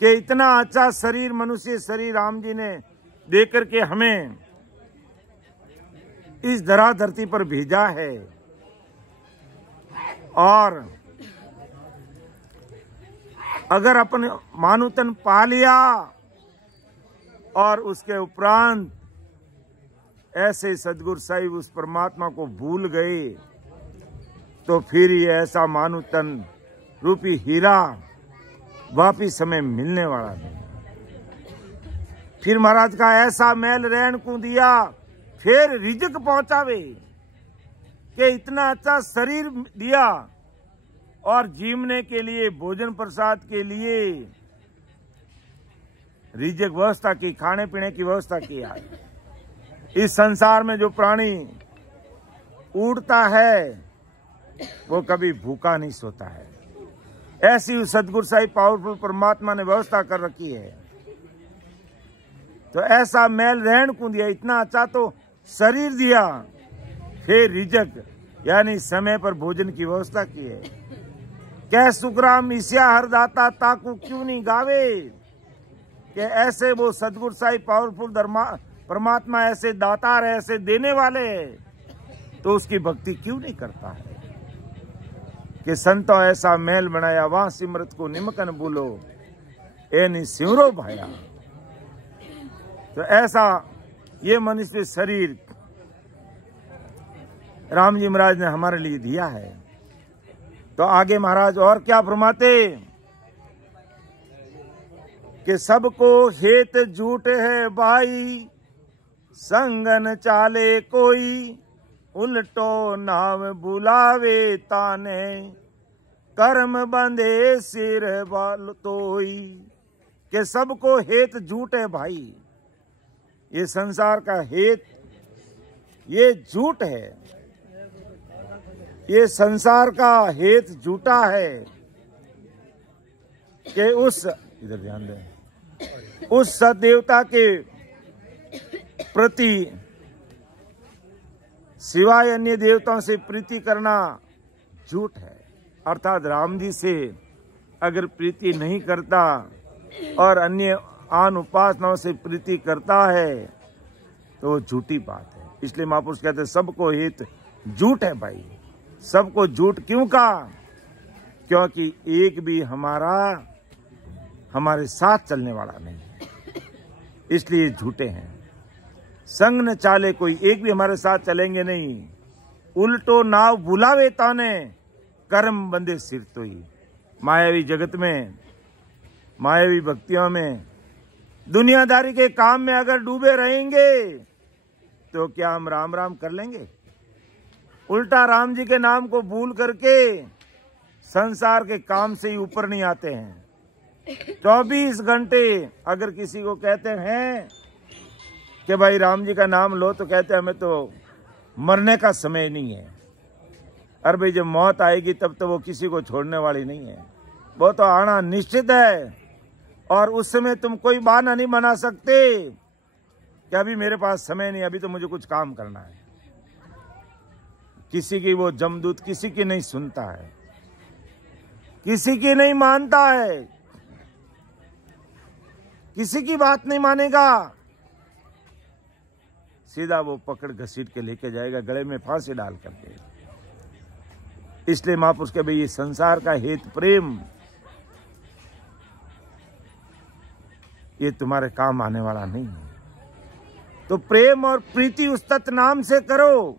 कि इतना अच्छा शरीर, मनुष्य शरीर राम जी ने देकर के हमें इस धरती पर भेजा है, और अगर अपने मानुतन पा लिया और उसके उपरांत ऐसे सदगुरु साहिब उस परमात्मा को भूल गए, तो फिर ये ऐसा मानुतन रूपी हीरा वापिस हमें मिलने वाला नहीं। फिर महाराज का ऐसा महल रहन को दिया, फिर रिजक पहुंचावे कि इतना अच्छा शरीर दिया और जीवने के लिए, भोजन प्रसाद के लिए रिजक व्यवस्था की, खाने पीने की व्यवस्था किया। इस संसार में जो प्राणी उड़ता है वो कभी भूखा नहीं सोता है, ऐसी सदगुरु साहिब पावरफुल परमात्मा ने व्यवस्था कर रखी है। तो ऐसा महल रहन को दिया, इतना अच्छा तो शरीर दिया, फिर रिजक यानी समय पर भोजन की व्यवस्था की है। कह सुखराम ईसिया हर दाता ताकू क्यों नहीं गावे, कि ऐसे वो सदगुरु साहिब पावरफुल परमात्मा ऐसे दातार है, ऐसे देने वाले है, तो उसकी भक्ति क्यों नहीं करता है। कि संतों ऐसा महल बनाया, वहां सिमरत को निमकन बोलो ए निसिरो भाया। तो ऐसा ये मनुष्य शरीर राम जी महाराज ने हमारे लिए दिया है। तो आगे महाराज और क्या फरमाते कि सबको हेत झूठ है भाई, संगन चाले कोई, उल्टो नाम बुलावे ताने, कर्म बंधे सिर बाल तोई। कि सबको हेत झूठ है भाई, ये संसार का हेत ये झूठ है, ये संसार का हेत झूठा है। कि उस इधर ध्यान दें, उस सदेवता के प्रति सिवाय अन्य देवताओं से प्रीति करना झूठ है। अर्थात राम जी से अगर प्रीति नहीं करता और अन्य आन उपासनाओं से प्रीति करता है तो वो झूठी बात है। इसलिए महापुरुष कहते हैं सबको हित झूठ है भाई। सबको झूठ क्यों कहा? क्योंकि एक भी हमारे साथ चलने वाला नहीं है, इसलिए झूठे हैं। संग न चाले कोई, एक भी हमारे साथ चलेंगे नहीं। उल्टो नाव बुलावे ताने, कर्म बंदे सिर तो ही। मायावी जगत में, मायावी भक्तियों में, दुनियादारी के काम में अगर डूबे रहेंगे तो क्या हम राम राम कर लेंगे? उल्टा राम जी के नाम को भूल करके संसार के काम से ही ऊपर नहीं आते हैं। 24 घंटे अगर किसी को कहते हैं कि भाई राम जी का नाम लो, तो कहते हैं हमें तो मरने का समय नहीं है। अरे भाई जब मौत आएगी तब तो वो किसी को छोड़ने वाली नहीं है, वो तो आना निश्चित है। और उस समय तुम कोई बहाना नहीं बना सकते कि अभी मेरे पास समय नहीं, अभी तो मुझे कुछ काम करना है। किसी की वो जमदूत किसी की नहीं सुनता है, किसी की नहीं मानता है, किसी की बात नहीं मानेगा, सीधा वो पकड़ घसीट के लेके जाएगा, गले में फांसी डाल करके। इसलिए महापुरुष के भाई ये संसार का हेत प्रेम, ये तुम्हारे काम आने वाला नहीं है। तो प्रेम और प्रीति उस तत् नाम से करो,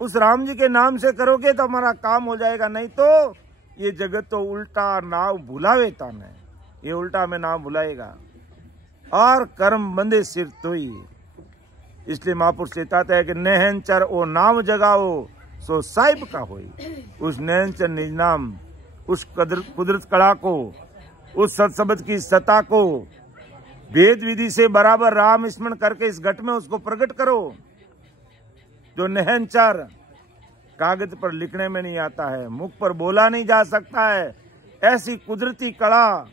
उस राम जी के नाम से करोगे तो हमारा काम हो जाएगा। नहीं तो ये जगत तो उल्टा नाव भुलावे ताने, ये उल्टा में नाव भुलाएगा। और कर्म बंदे सिर तो ही, इसलिए महापुरुष चेताते हैं कि नहनचर ओ नाम जगाओ सो साहिब का होई। उस नहनचर निज नाम, उस कुदरत कला को, उस सत्सबद की सत्ता को वेद विधि से बराबर राम स्मरण करके इस घट में उसको प्रकट करो। जो नहनचर कागज पर लिखने में नहीं आता है, मुख पर बोला नहीं जा सकता है, ऐसी कुदरती कला,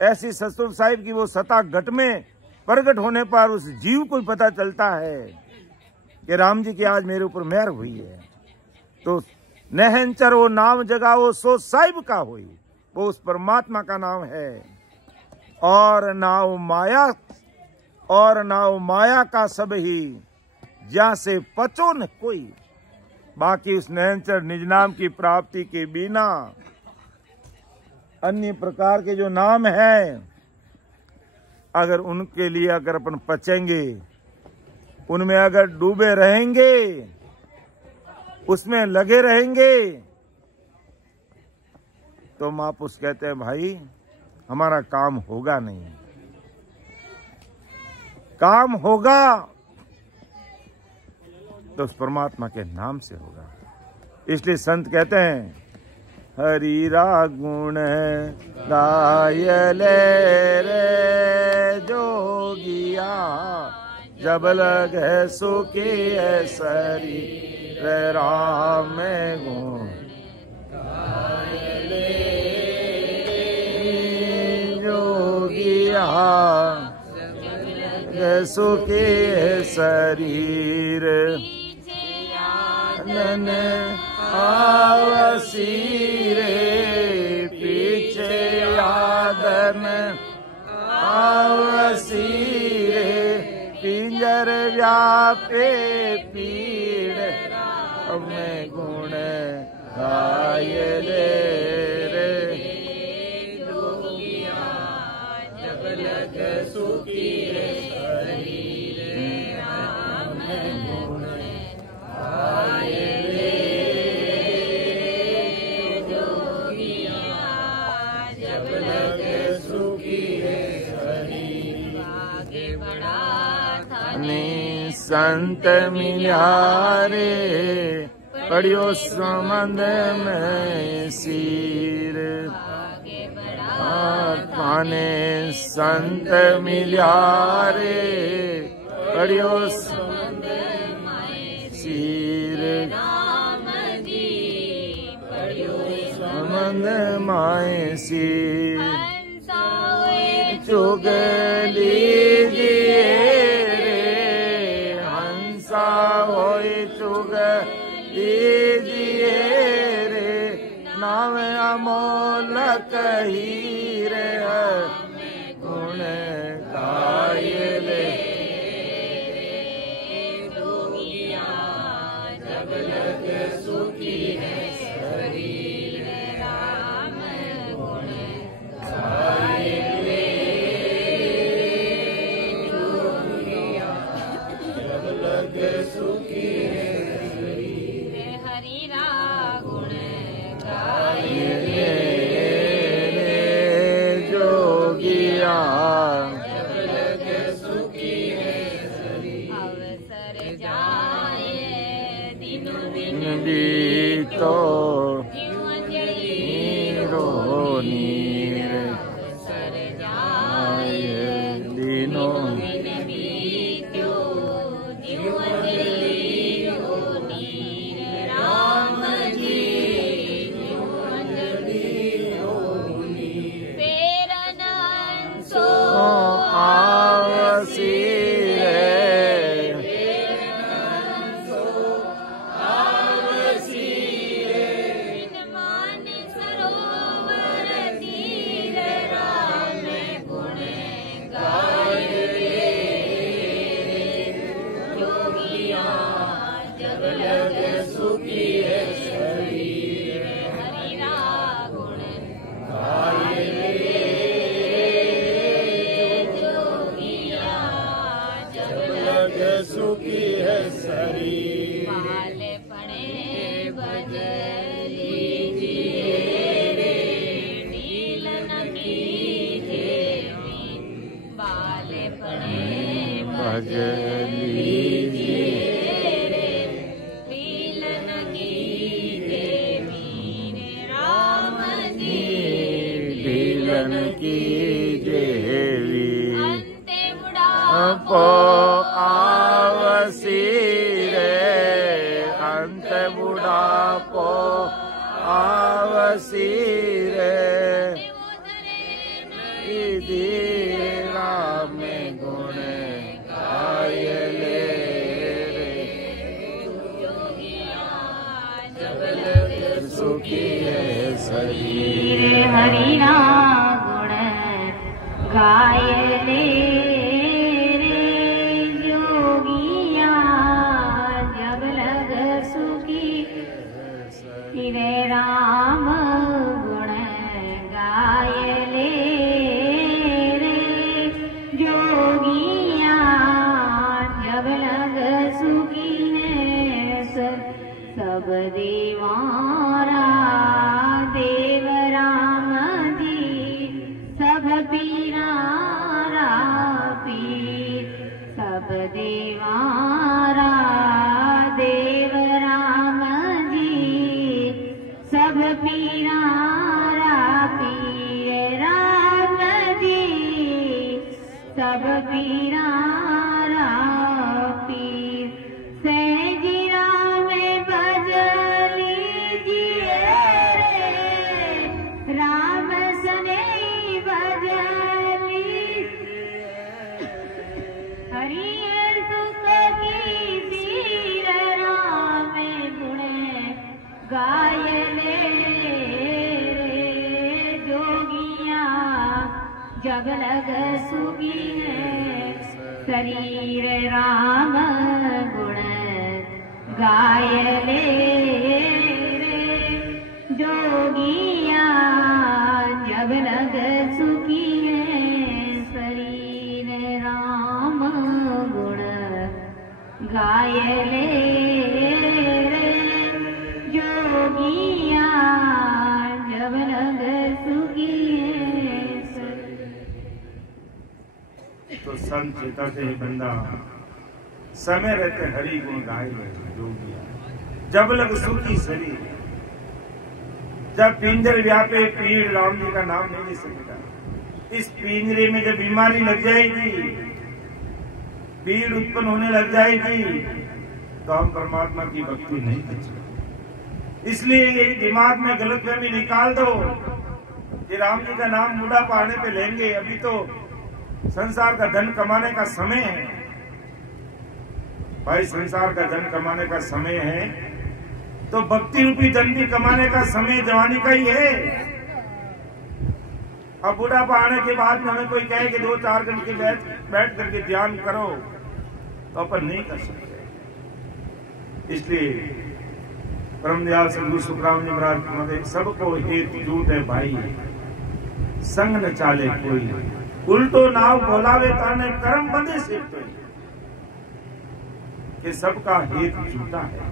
ऐसी सतगुरु साहिब की वो सत्ता घट में प्रकट होने पर उस जीव को पता चलता है कि राम जी की आज मेरे ऊपर मेहर हुई है। तो नहनचर वो नाम जगाओ सो साहिब का हुई, वो उस परमात्मा का नाम है। और नाव माया का सब ही, जहां से पचो न कोई। बाकी उस नहनचर निज नाम की प्राप्ति के बिना अन्य प्रकार के जो नाम है, अगर उनके लिए अगर अपन पचेंगे, उनमें अगर डूबे रहेंगे, उसमें लगे रहेंगे, तो महापुरुष कहते हैं भाई हमारा काम होगा नहीं। काम होगा तो उस परमात्मा के नाम से होगा। इसलिए संत कहते हैं हरिरा गुण गायले रे जोगिया, जब लगे सुखी शरीर राम गुण गायले जोगिया, सुखी शरीर आवसीरे, पीछे यादन आवसीरे, पिंजर व्यापे पीड़ हमें गुण गायले रे जोगिया, जब लग सुखी शरीर राम गुण गायले जोगिया, जब लग सुखी शरीर आगे बढ़ा था। संत मिलारे पड़ियो संबंध में सिर, पाने संत मिलारे पड़ियो सिर, संबंध माए सिर, चुग लीजिए रे हंसा होए, चुग लीजिए रे नाम अमोलक हीरे, गुण गायले जोगिया, जब लग सुखी शरीर राम गुण गायले जोगिया, जब लग सुखी जोगिया, जब लग सुखी अवसर जाए दिनों दिन बीतो, नीरो नीर अवसर जाए दिनों दिन बीतो, जीवन लीरो नीर राम जी जीवन की जेवी अंते बुढ़ापो आवसी रे अंत बुढ़ापो आवसी रे राम गुण गायले सुखी है शरीर हरि नाम गुण गायले योगिया जब लग सुखी रे राम गुण गायले जोगिया जब लग सुखी है सब देवारा देव राम जी सब पीरारा पीर सब देवारा देव राम जी सब पीरारा पीर राम जी सब पीरारा पीर सहजीरा में भज लीजिए रे राम सने भज लीजिए हरि सुख की सीर राम गुण गायले जोगिया जग लग सुखी है शरीर राम गुण गायले जोगिया जग लग सुखी है शरीर राम गुण गायले जोगिया जब लग सुखी है तो संत चेता से ही बंदा समय रहते हरि गुण गाय जोगिया जब लग सुखी शरीर जब पिंजर व्यापे पीड़ राम जी का नाम नहीं ले सकेगा। इस पिंजरे में जब बीमारी लग जाएगी पीड़ उत्पन्न होने लग जाएगी तो हम परमात्मा की भक्ति नहीं कर सकते। इसलिए ये दिमाग में गलतफहमी निकाल दो कि राम जी का नाम बुढ़ापा आने पे लेंगे। अभी तो संसार का धन कमाने का समय है भाई, संसार का धन कमाने का समय है तो भक्ति रूपी धन भी कमाने का समय जवानी का ही है। अब बुढ़ापा आने के बाद में हमें कोई कहे कि 2-4 घंटे बैठ करके ध्यान करो तो अपन नहीं कर सकते। इसलिए परमदयाल सदगुरु सुखराम जी महाराज महोदय सबको हेतु जूट है भाई, संग न चाले कोई, उल्टो नाव बोलावे ताने कर्म बंदे से कि सबका हेतु झूठा है।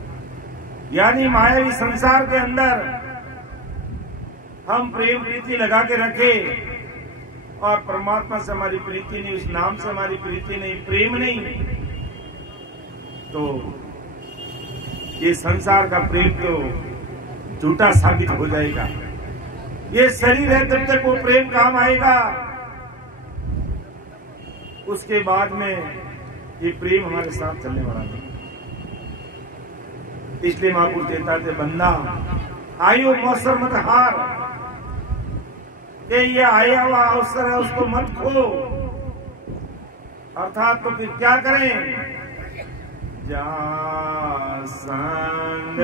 यानी मायावी संसार के अंदर हम प्रेम प्रीति लगा के रखे और परमात्मा से हमारी प्रीति नहीं, उस नाम से हमारी प्रीति नहीं, प्रेम नहीं, तो ये संसार का प्रेम तो झूठा साबित हो जाएगा। ये शरीर है तब तक वो प्रेम काम आएगा, उसके बाद में ये प्रेम हमारे साथ चलने वाला नहीं। इसलिए महापुर कहता थे बंदा आयो मौसम मत हार, कि ये आया हुआ अवसर है उसको मत खो। अर्थात तो फिर क्या करें, जा संग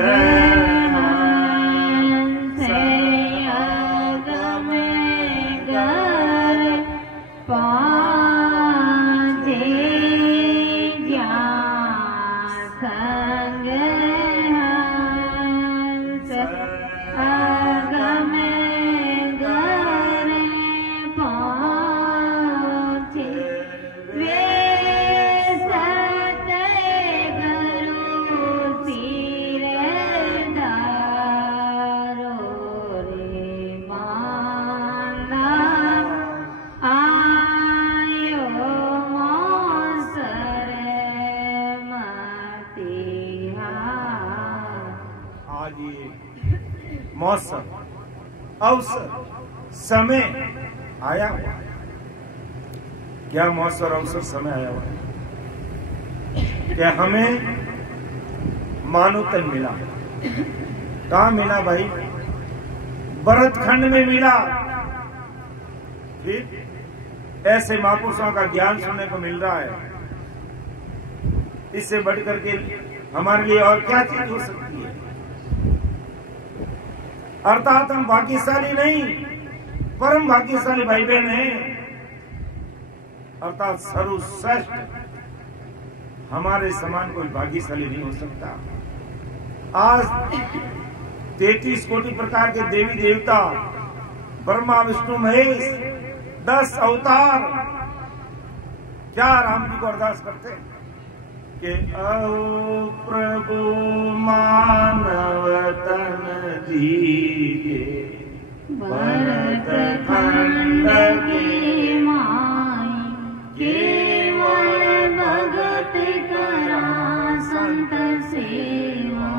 मौसम, अवसर, समय आया हुआ है। क्या मौसर अवसर समय आया हुआ है क्या हमें मानवतन मिला। कहाँ मिला भाई? भरतखंड में मिला। फिर ऐसे महापुरुषों का ज्ञान सुनने को मिल रहा है। इससे बढ़कर के हमारे लिए और क्या चीज हो सकती है? अर्थात हम भाग्यशाली नहीं, परम भाग्यशाली भाई बहन हैं। अर्थात सर्वश्रेष्ठ हमारे समान कोई भाग्यशाली नहीं हो सकता। आज 33 कोटि प्रकार के देवी देवता, ब्रह्मा विष्णु महेश, 10 अवतार क्या राम जी को अरदास करते हैं कि अहो प्रभु मानव तन दीजे, भरतखंड की माई केवल भगत करा संत सेवा,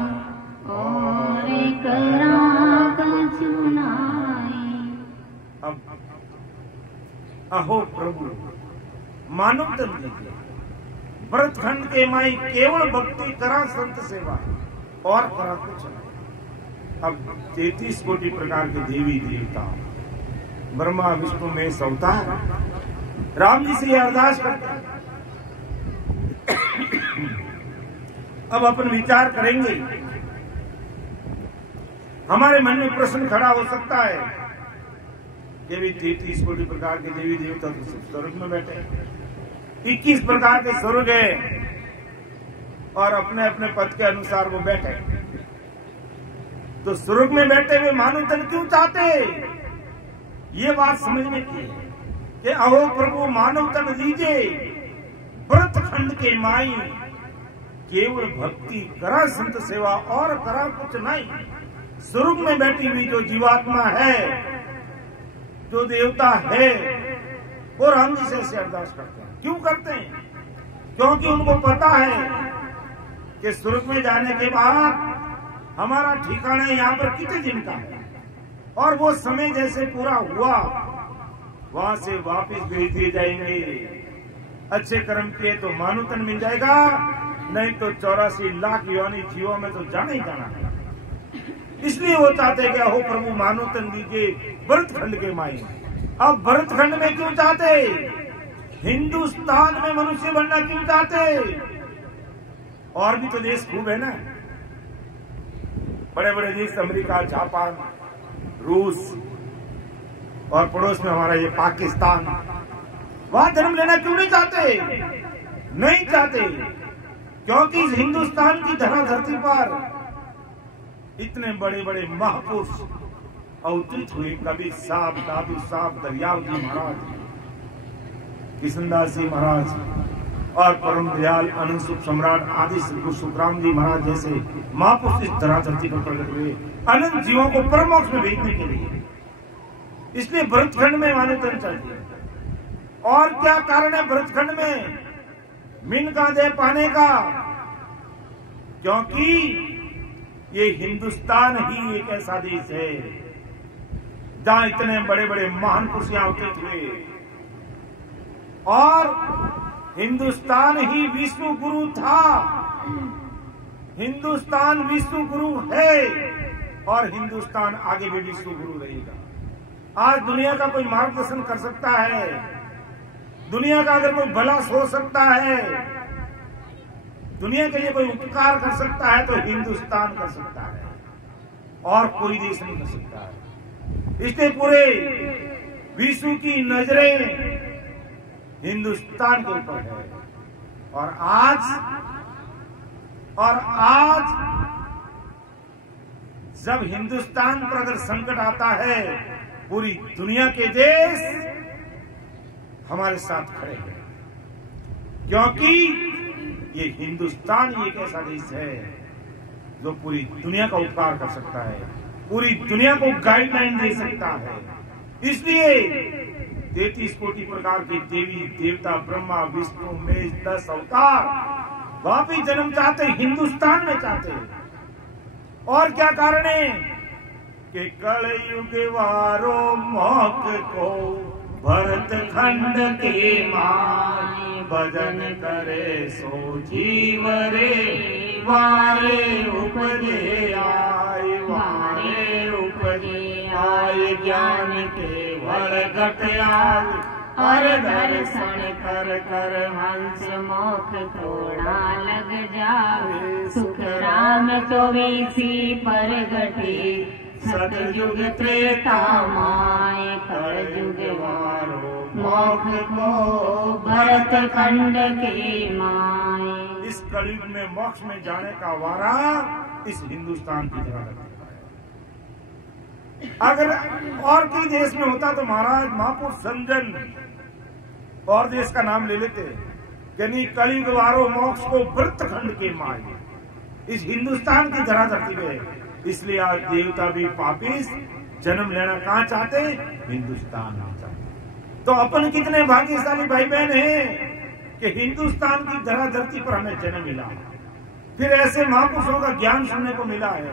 और करा सुनाई। अब अहो प्रभु मानव तन दीजिए, भरतखंड के माई केवल भक्ति करा संत सेवा, और करा कुछ नहीं। अब 33 कोटि प्रकार के देवी देवता, ब्रह्मा विष्णु महेश अवतार राम जी से ये अरदास करते हैं। अब अपन विचार करेंगे। हमारे मन में प्रश्न खड़ा हो सकता है कि भी 33 कोटि प्रकार के देवी देवता तो स्वर्ग में बैठे, 21 प्रकार के स्वर्ग है, और अपने अपने पद के अनुसार वो बैठे। तो स्वर्ग में बैठे हुए मानव तन क्यों चाहते? ये बात समझने की है कि अहो प्रभु मानव तन दीजिए, भरतखंड के माई केवल भक्ति करा संत सेवा, और करा कुछ नहीं। स्वर्ग में बैठी हुई जो जीवात्मा है, जो देवता है, वो राम जी से अरदास करते हैं। क्यों करते हैं? क्योंकि उनको पता है कि स्वर्ग में जाने के बाद हमारा ठिकाना यहाँ पर कितने दिन का है, और वो समय जैसे पूरा हुआ वहां से वापस भेज दिए जाएंगे। अच्छे कर्म किए तो मानुतन मिल जाएगा, नहीं तो 84 लाख योनि जीवों में तो जाना ही जाना है। इसलिए वो चाहते हैं कि अहो प्रभु मानुतन दीजिए, भरतखंड के माई। अब भरतखंड में क्यों चाहते? हिंदुस्तान में मनुष्य बनना क्यों चाहते? और भी तो देश खूब है ना, बड़े बड़े देश, अमेरिका, जापान, रूस, और पड़ोस में हमारा ये पाकिस्तान। वहां धर्म लेना क्यों नहीं चाहते? नहीं चाहते क्योंकि इस हिंदुस्तान की धराधरती पर इतने बड़े बड़े महापुरुष अवतरित हुए। कबीर साहब, दादू साहब, दरियाव जी महाराज, किशनदास जी महाराज, और परम दयाल अनंत सुख सम्राट आदि श्री सुखराम जी महाराज जैसे महापुरुष इस धराधरती पर प्रकट हुए अनंत जीवों को परमोक्ष में भेजने के लिए। इसलिए भरतखंड में मान्यता चाहिए। और क्या कारण है भरतखंड में मिन का दे पाने का? क्योंकि ये हिंदुस्तान ही एक ऐसा देश है जहां इतने बड़े बड़े महान पुरुष अवतरित हुए, और हिंदुस्तान ही विश्व गुरु था। हिंदुस्तान विश्व गुरु है, और हिंदुस्तान आगे भी विश्व गुरु रहेगा। आज दुनिया का कोई मार्गदर्शन कर सकता है, दुनिया का अगर कोई भला सोच सकता है, दुनिया के लिए कोई उपकार कर सकता है, तो हिंदुस्तान कर सकता है, और कोई देश नहीं कर सकता है। इसलिए पूरे विश्व की नजरें हिंदुस्तान के ऊपर है। और आज जब हिंदुस्तान पर अगर संकट आता है, पूरी दुनिया के देश हमारे साथ खड़े हैं, क्योंकि ये हिंदुस्तान ही एक ऐसा देश है जो पूरी दुनिया का उपकार कर सकता है, पूरी दुनिया को गाइडलाइन दे सकता है। इसलिए 33 कोटि प्रकार के देवी देवता, ब्रह्मा विष्णु महेश, 10 अवतार वापिस जन्म चाहते, हिंदुस्तान में चाहते। और क्या कारण है कि कलयुग वारो मौक को भरत खंड के माय भजन करे सो जीव रे वारे उपजे आय वारे उपजे आय ज्ञान के वड़ घट आय और दर्शन कर कर हंस मोख थोड़ा लग जावे सुख राम तो वैसी पर घटे सतयुग त्रेता माय कर युग वारो मोख को भरत खंड के माय। इस कलयुग में मोक्ष में जाने का वारा इस हिंदुस्तान की जगह लगता है। अगर और कोई देश में होता तो महाराज महापुरुष संजन और देश का नाम ले लेते कि नहीं, कलयुग वारो मोक्ष को व्रत खंड के माय इस हिंदुस्तान की धरा धरती में। इसलिए आज देवता भी पापिस जन्म लेना कहाँ चाहते, हिंदुस्तान में चाहते। तो अपन कितने भाग्यशाली भाई बहन हैं कि हिंदुस्तान की धरा धरती पर हमें जन्म मिला, फिर ऐसे महापुरुषों का ज्ञान सुनने को मिला है।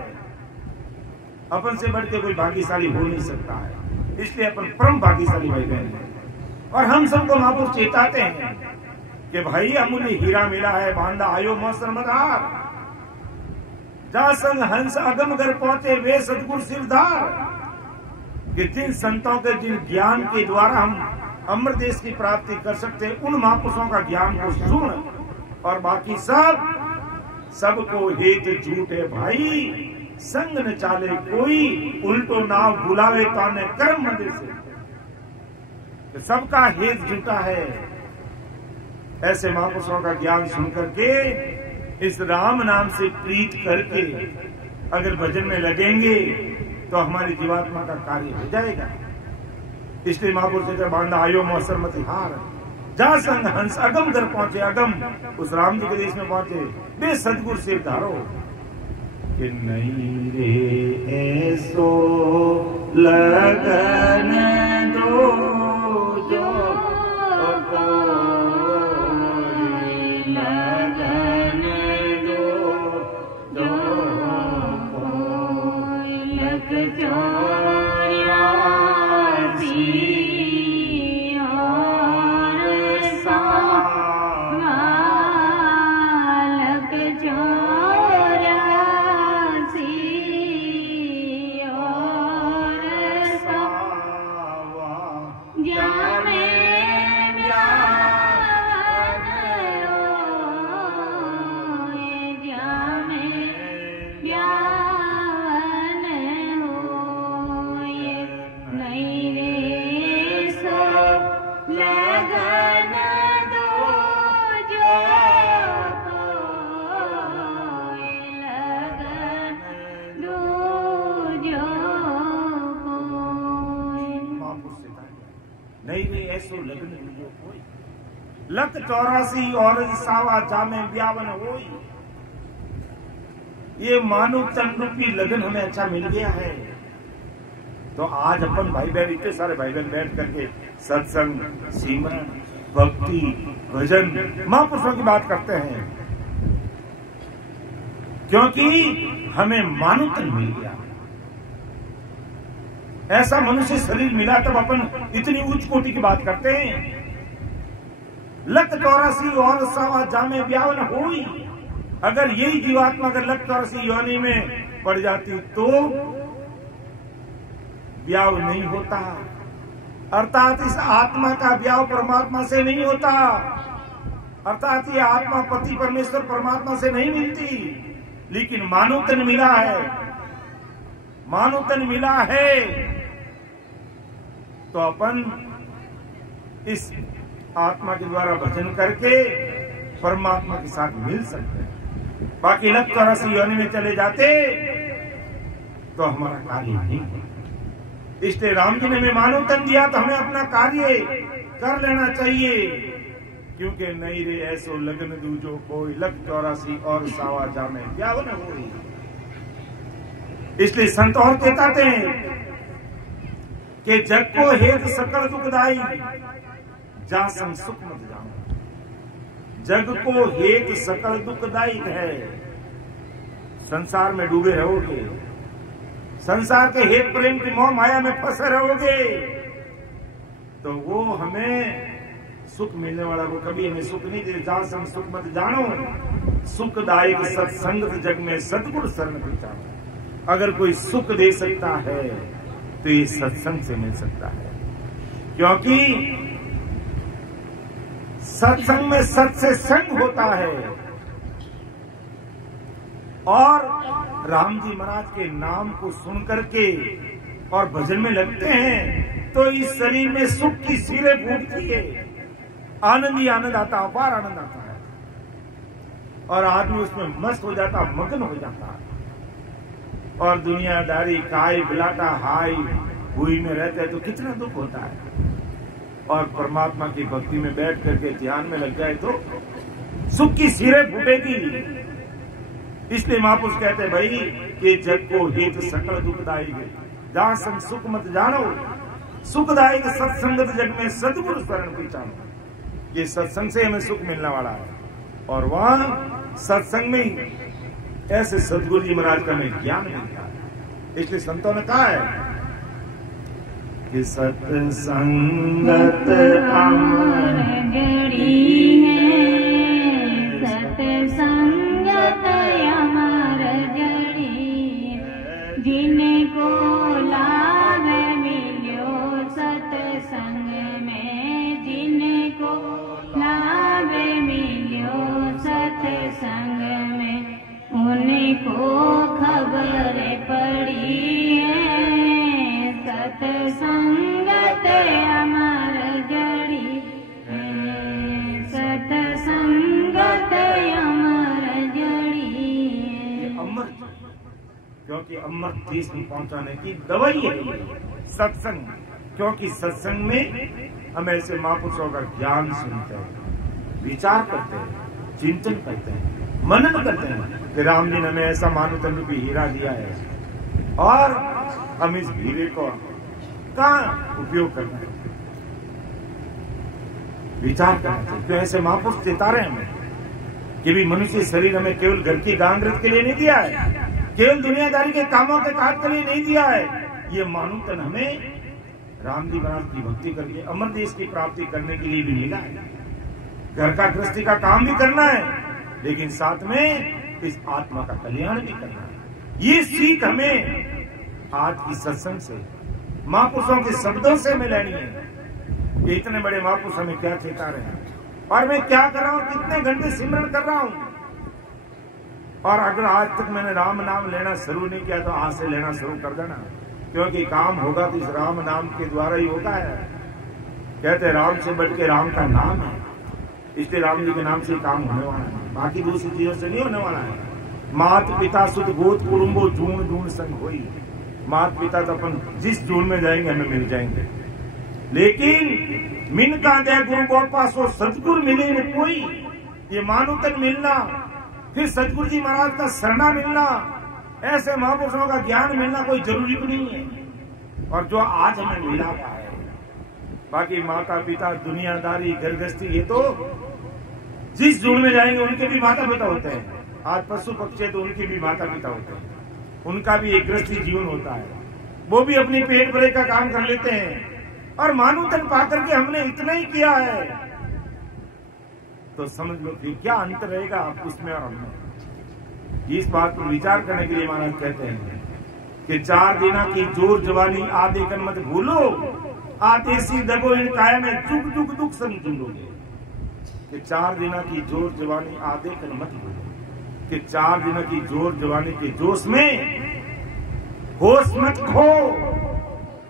अपन से बढ़ के कोई भाग्यशाली हो नहीं सकता है, इसलिए अपन परम भाग्यशाली भाई बहन है। और हम सबको महापुरुष चेताते हैं कि भाई अमूल्य हीरा मिला है, बांधा आयो मौसम मदार जा संग हंस अगम घर पहुंचे वे सदगुरु सिरधार। कि जिन संतों के जिन ज्ञान के द्वारा हम अमर देश की प्राप्ति कर सकते हैं, उन महापुरुषों का ज्ञान को सुन, और बाकी सबको हेत झूठ है भाई, संग न चाले कोई उल्टो नाव बुलावे ताने कर्म मंदिर से। तो सबका हेत झूठा है। ऐसे महापुरुषों का ज्ञान सुन करके इस राम नाम से प्रीत करके अगर भजन में लगेंगे तो हमारी जीवात्मा का कार्य हो जाएगा। इसलिए महापुरुष से बांधा आयो मौसर मति हार जा संग हंस अगम घर पहुंचे, अगम उस राम जी के देश में पहुंचे बे सदगुरु से धारो कि नहीं रे ऐसो लगन दो जो लख 84 और सावा जामे ब्यावन होई। ये मानव तन रूपी लगन हमें अच्छा मिल गया है। तो आज अपन भाई बहन इतने सारे भाई बहन बैठ करके सत्संग, सिमरन, भक्ति, भजन, महापुरुषों की बात करते हैं, क्योंकि हमें मानव तन मिल गया। ऐसा मनुष्य शरीर मिला तब अपन इतनी उच्च कोटि की बात करते हैं। लख 84 और सावा जामे ब्यावन हुई। अगर यही जीवात्मा अगर लख 84 योनि में पड़ जाती तो ब्याह नहीं होता, अर्थात इस आत्मा का ब्याह परमात्मा से नहीं होता, अर्थात ये आत्मा पति परमेश्वर परमात्मा से नहीं मिलती। लेकिन मानव तन मिला है, मानव तन मिला है तो अपन इस आत्मा के द्वारा भजन करके परमात्मा के साथ मिल सकते हैं। बाकी लख 84 योनि में चले जाते तो हमारा कार्य नहीं होता। इसलिए राम जी ने हमें मानव तन दिया तो हमें अपना कार्य कर लेना चाहिए, क्योंकि नहीं रे ऐसो लगन दूजो कोई लख 84 और सावा जामे ब्यावन होई। इसलिए संत और कहते हैं कि जग को हेत सकल दुखदाई जा संग सुख मत जाओ। जग को हेत सकल दुखदायी है। संसार में डूबे रहोगे, संसार के हेत प्रेम की मोह माया में फंसे रहोगे, तो वो हमें सुख मिलने वाला, वो कभी हमें सुख नहीं दे। जहां संग सुख मत जानो, सुखदायक सत्संग जग में सतगुरु शरण पहचानो। अगर कोई सुख दे सकता है तो ये सत्संग से मिल सकता है, क्योंकि सत्संग में सत से संग होता है। और राम जी महाराज के नाम को सुन करके और भजन में लगते हैं तो इस शरीर में सुख की सिरे फूटती है, आनंद ही आनंद आता, अपार आनंद आता है और आदमी उसमें मस्त हो जाता, मगन हो जाता है। और दुनियादारी काय बिलाटा हाय हुई में रहते हैं तो कितना दुख होता है। और परमात्मा की भक्ति में बैठ करके ध्यान में लग जाए तो सुख की सिरे फूटेगी। इसलिए महापुरुष कहते हैं भाई कि जग को हित सकल दुखदायी है, जहां संग सुख मत जानो, सुखदायक सत्संगत जग में सतगुरु शरण पहचानो। ये सत्संग से हमें सुख मिलने वाला है और वहां सत्संग में ऐसे सतगुरु जी महाराज का हमें ज्ञान मिलता है। इसलिए संतों ने कहा है कि सत्संगत अमर जड़ी है, सत्संगत अमर जड़ी, जिनको लाभ मिलो सत्संग में, जिनको लाभ मिलो सत्संग में, उनको खबर पड़ी है, सत्संगत अमर जड़ी है, सत्संगत अमर जड़ी है। अमर, क्योंकि अमर देश में पहुंचाने की दवाई है सत्संग। क्योंकि सत्संग में हम ऐसे महापुरुषों का ज्ञान सुनते हैं, विचार करते हैं, चिंतन करते हैं, मनन करते हैं कि राम जी ने हमें ऐसा मानवतन रूपी हीरा दिया है और हम इस हीरे को का उपयोग करना है, विचार करना चाहिए। तो ऐसे महापुरुष सितारे हमें कि भी मनुष्य शरीर हमें केवल घर की गांगरत के लिए नहीं दिया है, केवल दुनियादारी के कामों के काज के लिए नहीं दिया है। ये मानवतन हमें राम जी महाराज की भक्ति करके अमर देश की प्राप्ति करने के लिए भी मिला है। घर का गृहस्थी का काम भी करना है, लेकिन साथ में इस आत्मा का कल्याण भी करना है। ये सीख हमें आज की सत्संग से, महापुरुषों के शब्दों से हमें लेनी है। ये इतने बड़े महापुरुष हमें क्या सिखा रहे हैं और मैं क्या कर रहा हूँ, कितने घंटे सिमरन कर रहा हूँ। और अगर आज तक मैंने राम नाम लेना शुरू नहीं किया तो आज से लेना शुरू कर देना, क्योंकि काम होगा तो इस राम नाम के द्वारा ही होता है। कहते हैं राम से बढ़ के राम का नाम है, इसलिए राम जी के नाम से काम होने वाला है, बाकी दूसरी चीजों से नहीं होने वाला है। मात पिता सुध गोद कुरुम्बो जून जून संग होई। मात पिता तो अपन जिस जून में जाएंगे हमें मिल जाएंगे, लेकिन मिन का दे गुरु गोपा सो सतगुरु मिले न कोई। ये मानवतन मिलना, फिर सतगुरु जी महाराज का शरणा मिलना, ऐसे महापुरुषों का ज्ञान मिलना कोई जरूरी भी नहीं है। और जो आज हमें मिला हुआ है, बाकी माता पिता दुनियादारी घर गृहस्थी ये तो जिस जून में जाएंगे उनके भी माता पिता होते हैं। आज पशु पक्षी तो उनके भी माता पिता होते हैं, उनका भी एक गृहस्थी जीवन होता है, वो भी अपनी पेट भरे का काम कर लेते हैं। और मानवतन पाकर के हमने इतना ही किया है तो समझ लो कि क्या अंतर रहेगा उसमें और हमने। इस बात पर विचार करने के लिए महाराज कहते हैं कि 4 दिना की जोर जवानी आदे कर मत भूलो, आतेसी दगो इन काया में जुग जुग दुख संग झूलोगे। कि 4 दिना की जोर जवानी आदे कर मत भूलो, कि 4 दिनों की जोर जवानी के जोश में होश मत खो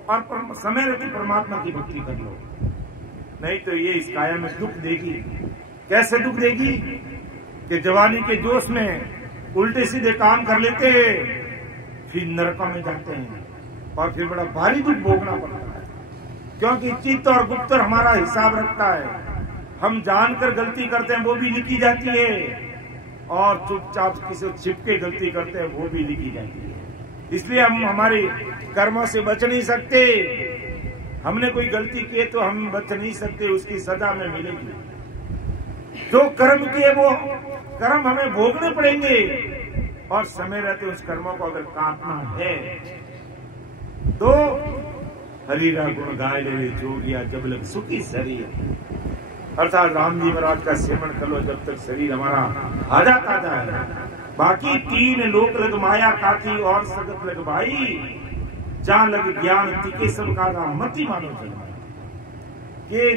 और समय रहती परमात्मा की भक्ति कर लो, नहीं तो ये इस काया में दुख देगी। कैसे दुख देगी कि जवानी के जोश में उल्टे सीधे काम कर लेते हैं, फिर नरकों में जाते हैं और फिर बड़ा भारी दुख भोगना पड़ता है। क्योंकि चित्त और गुप्त हमारा हिसाब रखता है, हम जानकर गलती करते हैं वो भी लिखी जाती है, और चुपचाप किसी छिपके गलती करते हैं वो भी लिखी जाती है। इसलिए हम हमारे कर्मों से बच नहीं सकते। हमने कोई गलती की तो हम बच नहीं सकते, उसकी सजा हमें मिलेगी। जो कर्म किए वो कर्म हमें भोगने पड़ेंगे, और समय रहते उस कर्मों को अगर काटना है तो हरीरा गुण गाय ले जोगिया जब लग सुखी शरीर। अर्थात राम जी महाराज का सेवन कर लो जब तक शरीर हमारा ताजा ताजा है। बाकी तीन लोक लग माया काथी और सगत लग भाई, जहां लग ज्ञान तिके सब का नाम मति मानो जन्म। ये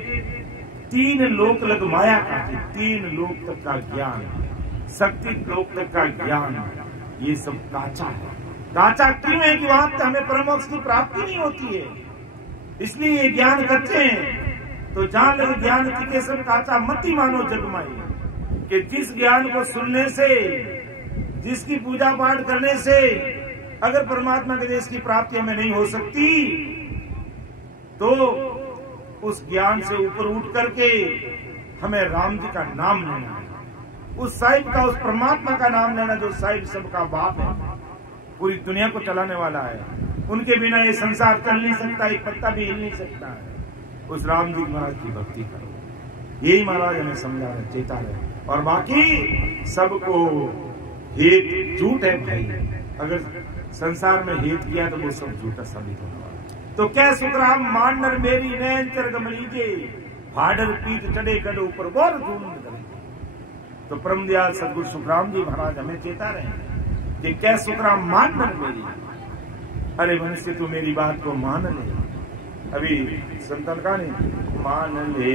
तीन लोक लग माया काथी, तीन लोक तक का ज्ञान, शक्ति लोक तक का ज्ञान, ये सब काचा है। काचा क्यों है कि वहां तक हमें परमोक्ष की प्राप्ति नहीं होती है, इसलिए ये ज्ञान कच्चे हैं। तो जहां लग ज्ञान तिके सब काचा मति मानो जगमाई, कि जिस ज्ञान को सुनने से, जिसकी पूजा पाठ करने से अगर परमात्मा के देश की प्राप्ति हमें नहीं हो सकती, तो उस ज्ञान से ऊपर उठ करके हमें राम जी का नाम लेना है, उस साहिब का, उस परमात्मा का नाम लेना जो साहिब सबका बाप है, पूरी दुनिया को चलाने वाला है। उनके बिना ये संसार चल नहीं सकता, एक पत्ता भी हिल नहीं सकता है। उस राम जी महाराज की भक्ति करो, यही महाराज हमें समझा रहे, चेता रहे। और बाकी सबको हेत झूठ है भाई, अगर संसार में हेत किया तो वो सब झूठा साबित होने वाला। तो क्या सुखराम मान नर मेरी नैन चरगमली के, भाडर पीठ चढ़े गढ़ ऊपर बोर झूम। तो परम दयाल सदगुरु सुखराम जी महाराज हमें चेता रहे कि क्या सुखराम मान नर मेरी, अरे मनुष्य तू मेरी बात को मान ले। अभी संतन का नहीं, मान ले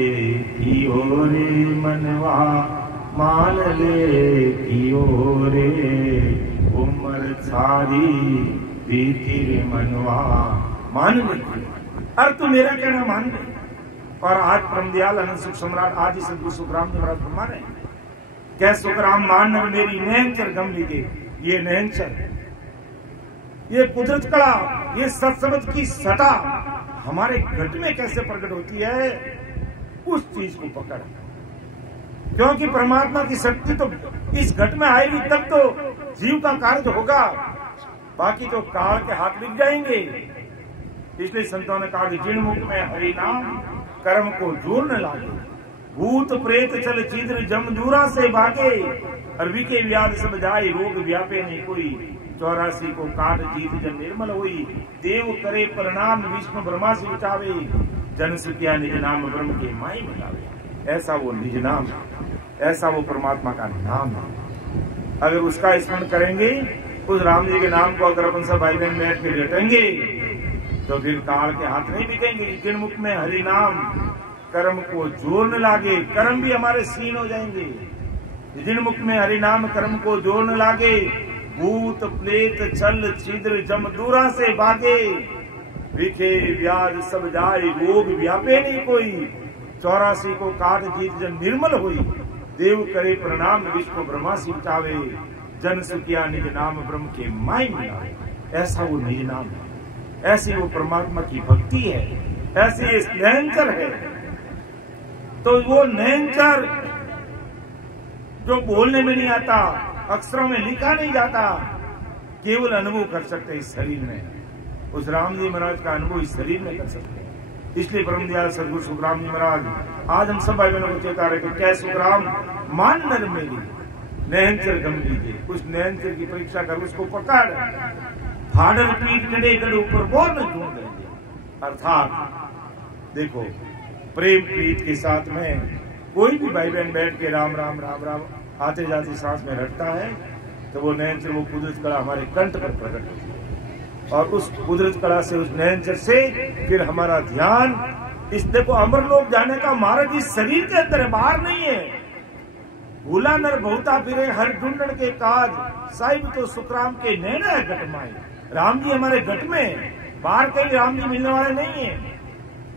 कियो रे मनवा, मान ले कियो रे उम्र सारी बीती रे मनवा, मान ले। अरे तू मेरा कहना मान ले। और आज परम दयाल अनंत सुख सम्राट आज ही सदगुरु सुखराम जी महाराज फरमा रहे हैं, क्या सुखराम मान नर मेरी नैनचर गम लीजिए। ये नैनचर, ये कुदरत कला, ये सत्समझ की सटा हमारे घट में कैसे प्रकट होती है, उस चीज को पकड़। क्योंकि परमात्मा की शक्ति तो इस घट में आएगी तब तो जीव का कार्य होगा, बाकी तो काल के हाथ लिख जाएंगे। इसलिए संतों ने कहा कि जिन मुख में हरि नाम कर्म को जोर न लागे, भूत प्रेत चल चिद्र जम दूरा से भागे, और विके व्याध सब जाए रोग व्यापे नहीं कोई, 84 को काट जीत जन निर्मल हुई, देव करे प्रणाम विष्णु ब्रह्मा से उठावे, जन सुखिया निज नाम ब्रह्म के माई मिलावे। ऐसा वो निज नाम, ऐसा वो परमात्मा का नाम है। अगर उसका स्मरण करेंगे, उस राम जी के नाम को अगर अपन सब भाई बहन बैठ के रटेंगे, तो फिर काल के हाथ नहीं बिकेंगे। जिन मुख में हरि नाम कर्म को जोर न लागे, कर्म भी हमारे सीन हो जाएंगे। जिन मुख में हरि नाम कर्म को जोर न लागे, भूत प्रेत छल छिद्र जम दूरा से भागे, विखे व्याध सब जाए रोग व्यापे नहीं कोई, 84 को काट जीत जन निर्मल हुई, देव करे प्रणाम विष्णु ब्रह्मा से उठावे, जन सुखिया निज नाम ब्रह्म के माई मिलावे। ऐसा वो निज नाम है, ऐसी वो परमात्मा की भक्ति है, ऐसे ये नैनचर है। तो वो नैनचर जो बोलने में नहीं आता, अक्षरों में लिखा नहीं जाता, केवल अनुभव कर सकते इस शरीर में। उस राम जी महाराज का अनुभव इस शरीर में कर सकते हैं। इसलिए परम दयाल सदगुरु सुखराम जी महाराज आज हम सब भाई बहनों को चेता रहे कि क्या सुखराम मान नर मेरी नैनचर गम लीजिए। उस नैनचर की परीक्षा कर, उसको पकड़, भाडर पीठ चढ़े गढ़ ऊपर बोर न ढूंढ देंगे। अर्थात देखो, प्रेम प्रीत के साथ में कोई भी भाई बहन बैठ के राम राम राम राम आते जाते सांस में रटता है, तो वो नैनचर, वो कुदरत कला हमारे कंठ पर प्रकट होती है। और उस कुदरत कला से, उस नैनचर से फिर हमारा ध्यान इस, देखो अमरलोक जाने का मार्ग इस शरीर के अंदर है, बाहर नहीं है। भूला नर बहुता फिरे हर ढूंढन के काज, साहिब तो सुखराम के नैना है घट माई। राम जी हमारे घट में, बाहर कहीं राम जी मिलने वाले नहीं है।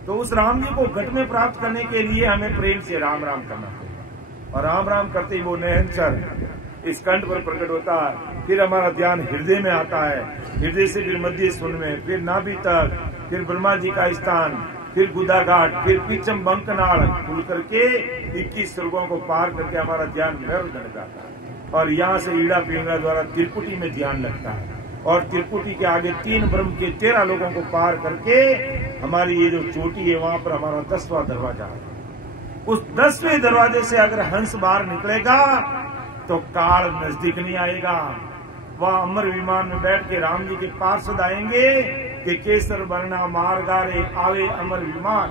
तो उस राम जी को घट में प्राप्त करने के लिए हमें प्रेम से राम राम करना पड़ेगा। और राम राम करते ही वो नैनचर इस कंठ पर प्रकट होता है। फिर हमारा ध्यान हृदय में आता है, हृदय से फिर मध्य सुन में, फिर नाभि तक, फिर ब्रह्मा जी का स्थान, फिर गुदा घाट, फिर पिचम बंकनाड़ खुल करके 21 स्वर्गों को पार करके हमारा ध्यान भैरव जन जाता है। और यहाँ से ईड़ा पिंगला द्वारा त्रिपुटी में ध्यान लगता है। और त्रिपुटी के आगे 3 ब्रह्म के 13 लोगों को पार करके हमारी ये जो चोटी है, वहां पर हमारा 10वां दरवाजा है। उस 10वें दरवाजे से अगर हंस बाहर निकलेगा तो काल नजदीक नहीं आएगा। वह अमर विमान में बैठ के राम जी के पार्षद आएंगे कि केसर वर्णा मार्गारे आवे अमर विमान,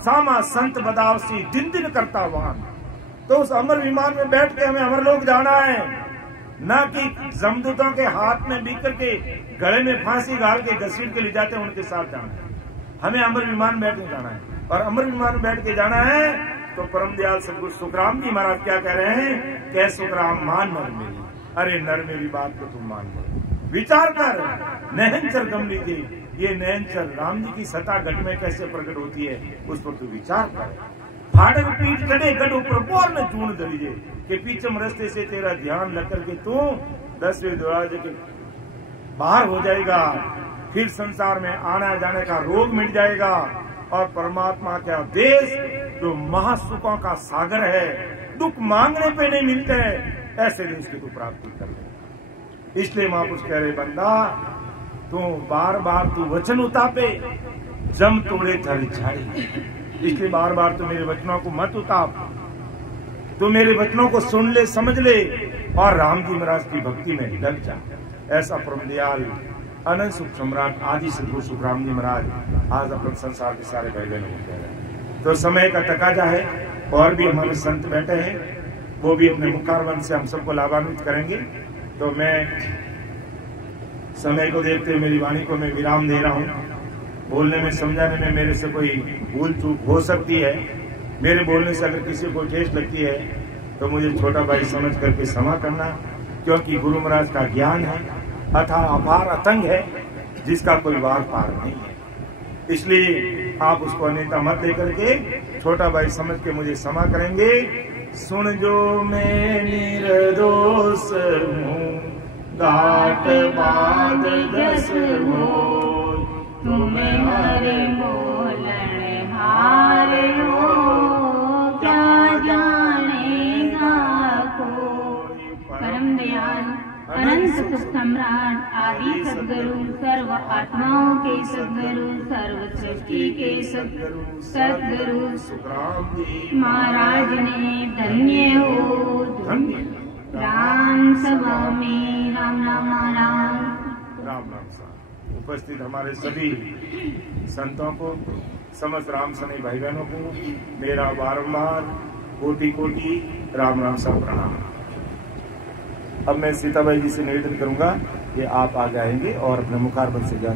सामा संत बदावसी दिन दिन करता वाहन। तो उस अमर विमान में बैठ के हमें अमरलोक जाना है, न कि जमदूतों के हाथ में बिक करके गले में फांसी गाल के घसीट के ले जाते हैं उनके साथ जाना है। हमें अमर विमान में बैठ के जाना है, और अमर विमान में बैठ के जाना है तो परम दयाल सदगुरु सुखराम जी महाराज क्या कह रहे हैं? कह सुखराम मान नर मेरी, अरे नर मेरी बात को तुम मान लो, विचार कर। नयनचर गमली थी, ये नयनचर राम जी की सता घट में कैसे प्रकट होती है, उस पर तू विचार कर। फाटक पीठ चढ़े गढ़ ऊपर पोर में चूर्ण दलीजे, के पीछे रास्ते से तेरा ध्यान लग करके तू 10वें दरवाजे के बाहर हो जाएगा। फिर संसार में आना जाने का रोग मिट जाएगा, और परमात्मा का देश जो महासुखों का सागर है, दुख मांगने पे नहीं मिलते हैं, ऐसे देश की तू प्राप्ति कर ले। इसलिए महापुरुष कह रहे बंदा, तू बार बार तू वचन उतापे, जम तोड़े थल झाड़ी। इसलिए बार बार तू मेरे वचनों को मत उताप, तू मेरे वचनों को सुन ले, समझ ले, और राम जी महाराज की भक्ति में लग जा। ऐसा परम दयाल अनंत सुख सम्राट आदि सदगुरु सुखराम जी महाराज आज अपने संसार के सारे भाई बहनों को कह रहे हैं। तो समय का तकाजा है, और भी हमारे संत बैठे हैं, वो भी अपने मुखारबंद से हम सबको लाभान्वित करेंगे। तो मैं समय को देखते हुए मेरी वाणी को मैं विराम दे रहा हूँ। बोलने में, समझाने में मेरे से कोई भूल चूक हो सकती है, मेरे बोलने से अगर किसी को ठेस लगती है तो मुझे छोटा भाई समझ करके क्षमा करना, क्योंकि गुरु महाराज का ज्ञान है अथा अपार अतंग है, जिसका कोई वार पार नहीं है। इसलिए आप उसको अन्यथा मत लेकर के छोटा भाई समझ के मुझे क्षमा करेंगे। सुन जो मैं निर्दोष हूँ, घाट बाद जस हो, तुम्हें हरे बोलन हार हो, क्या जानेगा कोई। परम दयाल अनंत सुख सम्राट आदि सद्गुरु, सर्व आत्माओं के सद्गुरु, सर्व सृष्टि के सद्गुरु सुखराम जी महाराज ने धन्य हो राम सभा में राम नाम राम सा। उपस्थित हमारे सभी संतों को, समस्त राम सने भाई बहनों को मेरा बारंबार कोटि कोटि राम सा प्रणाम। अब मैं सीताबाई जी से निवेदन करूंगा कि आप आ जाएंगे और अपने मुखारबंद से जान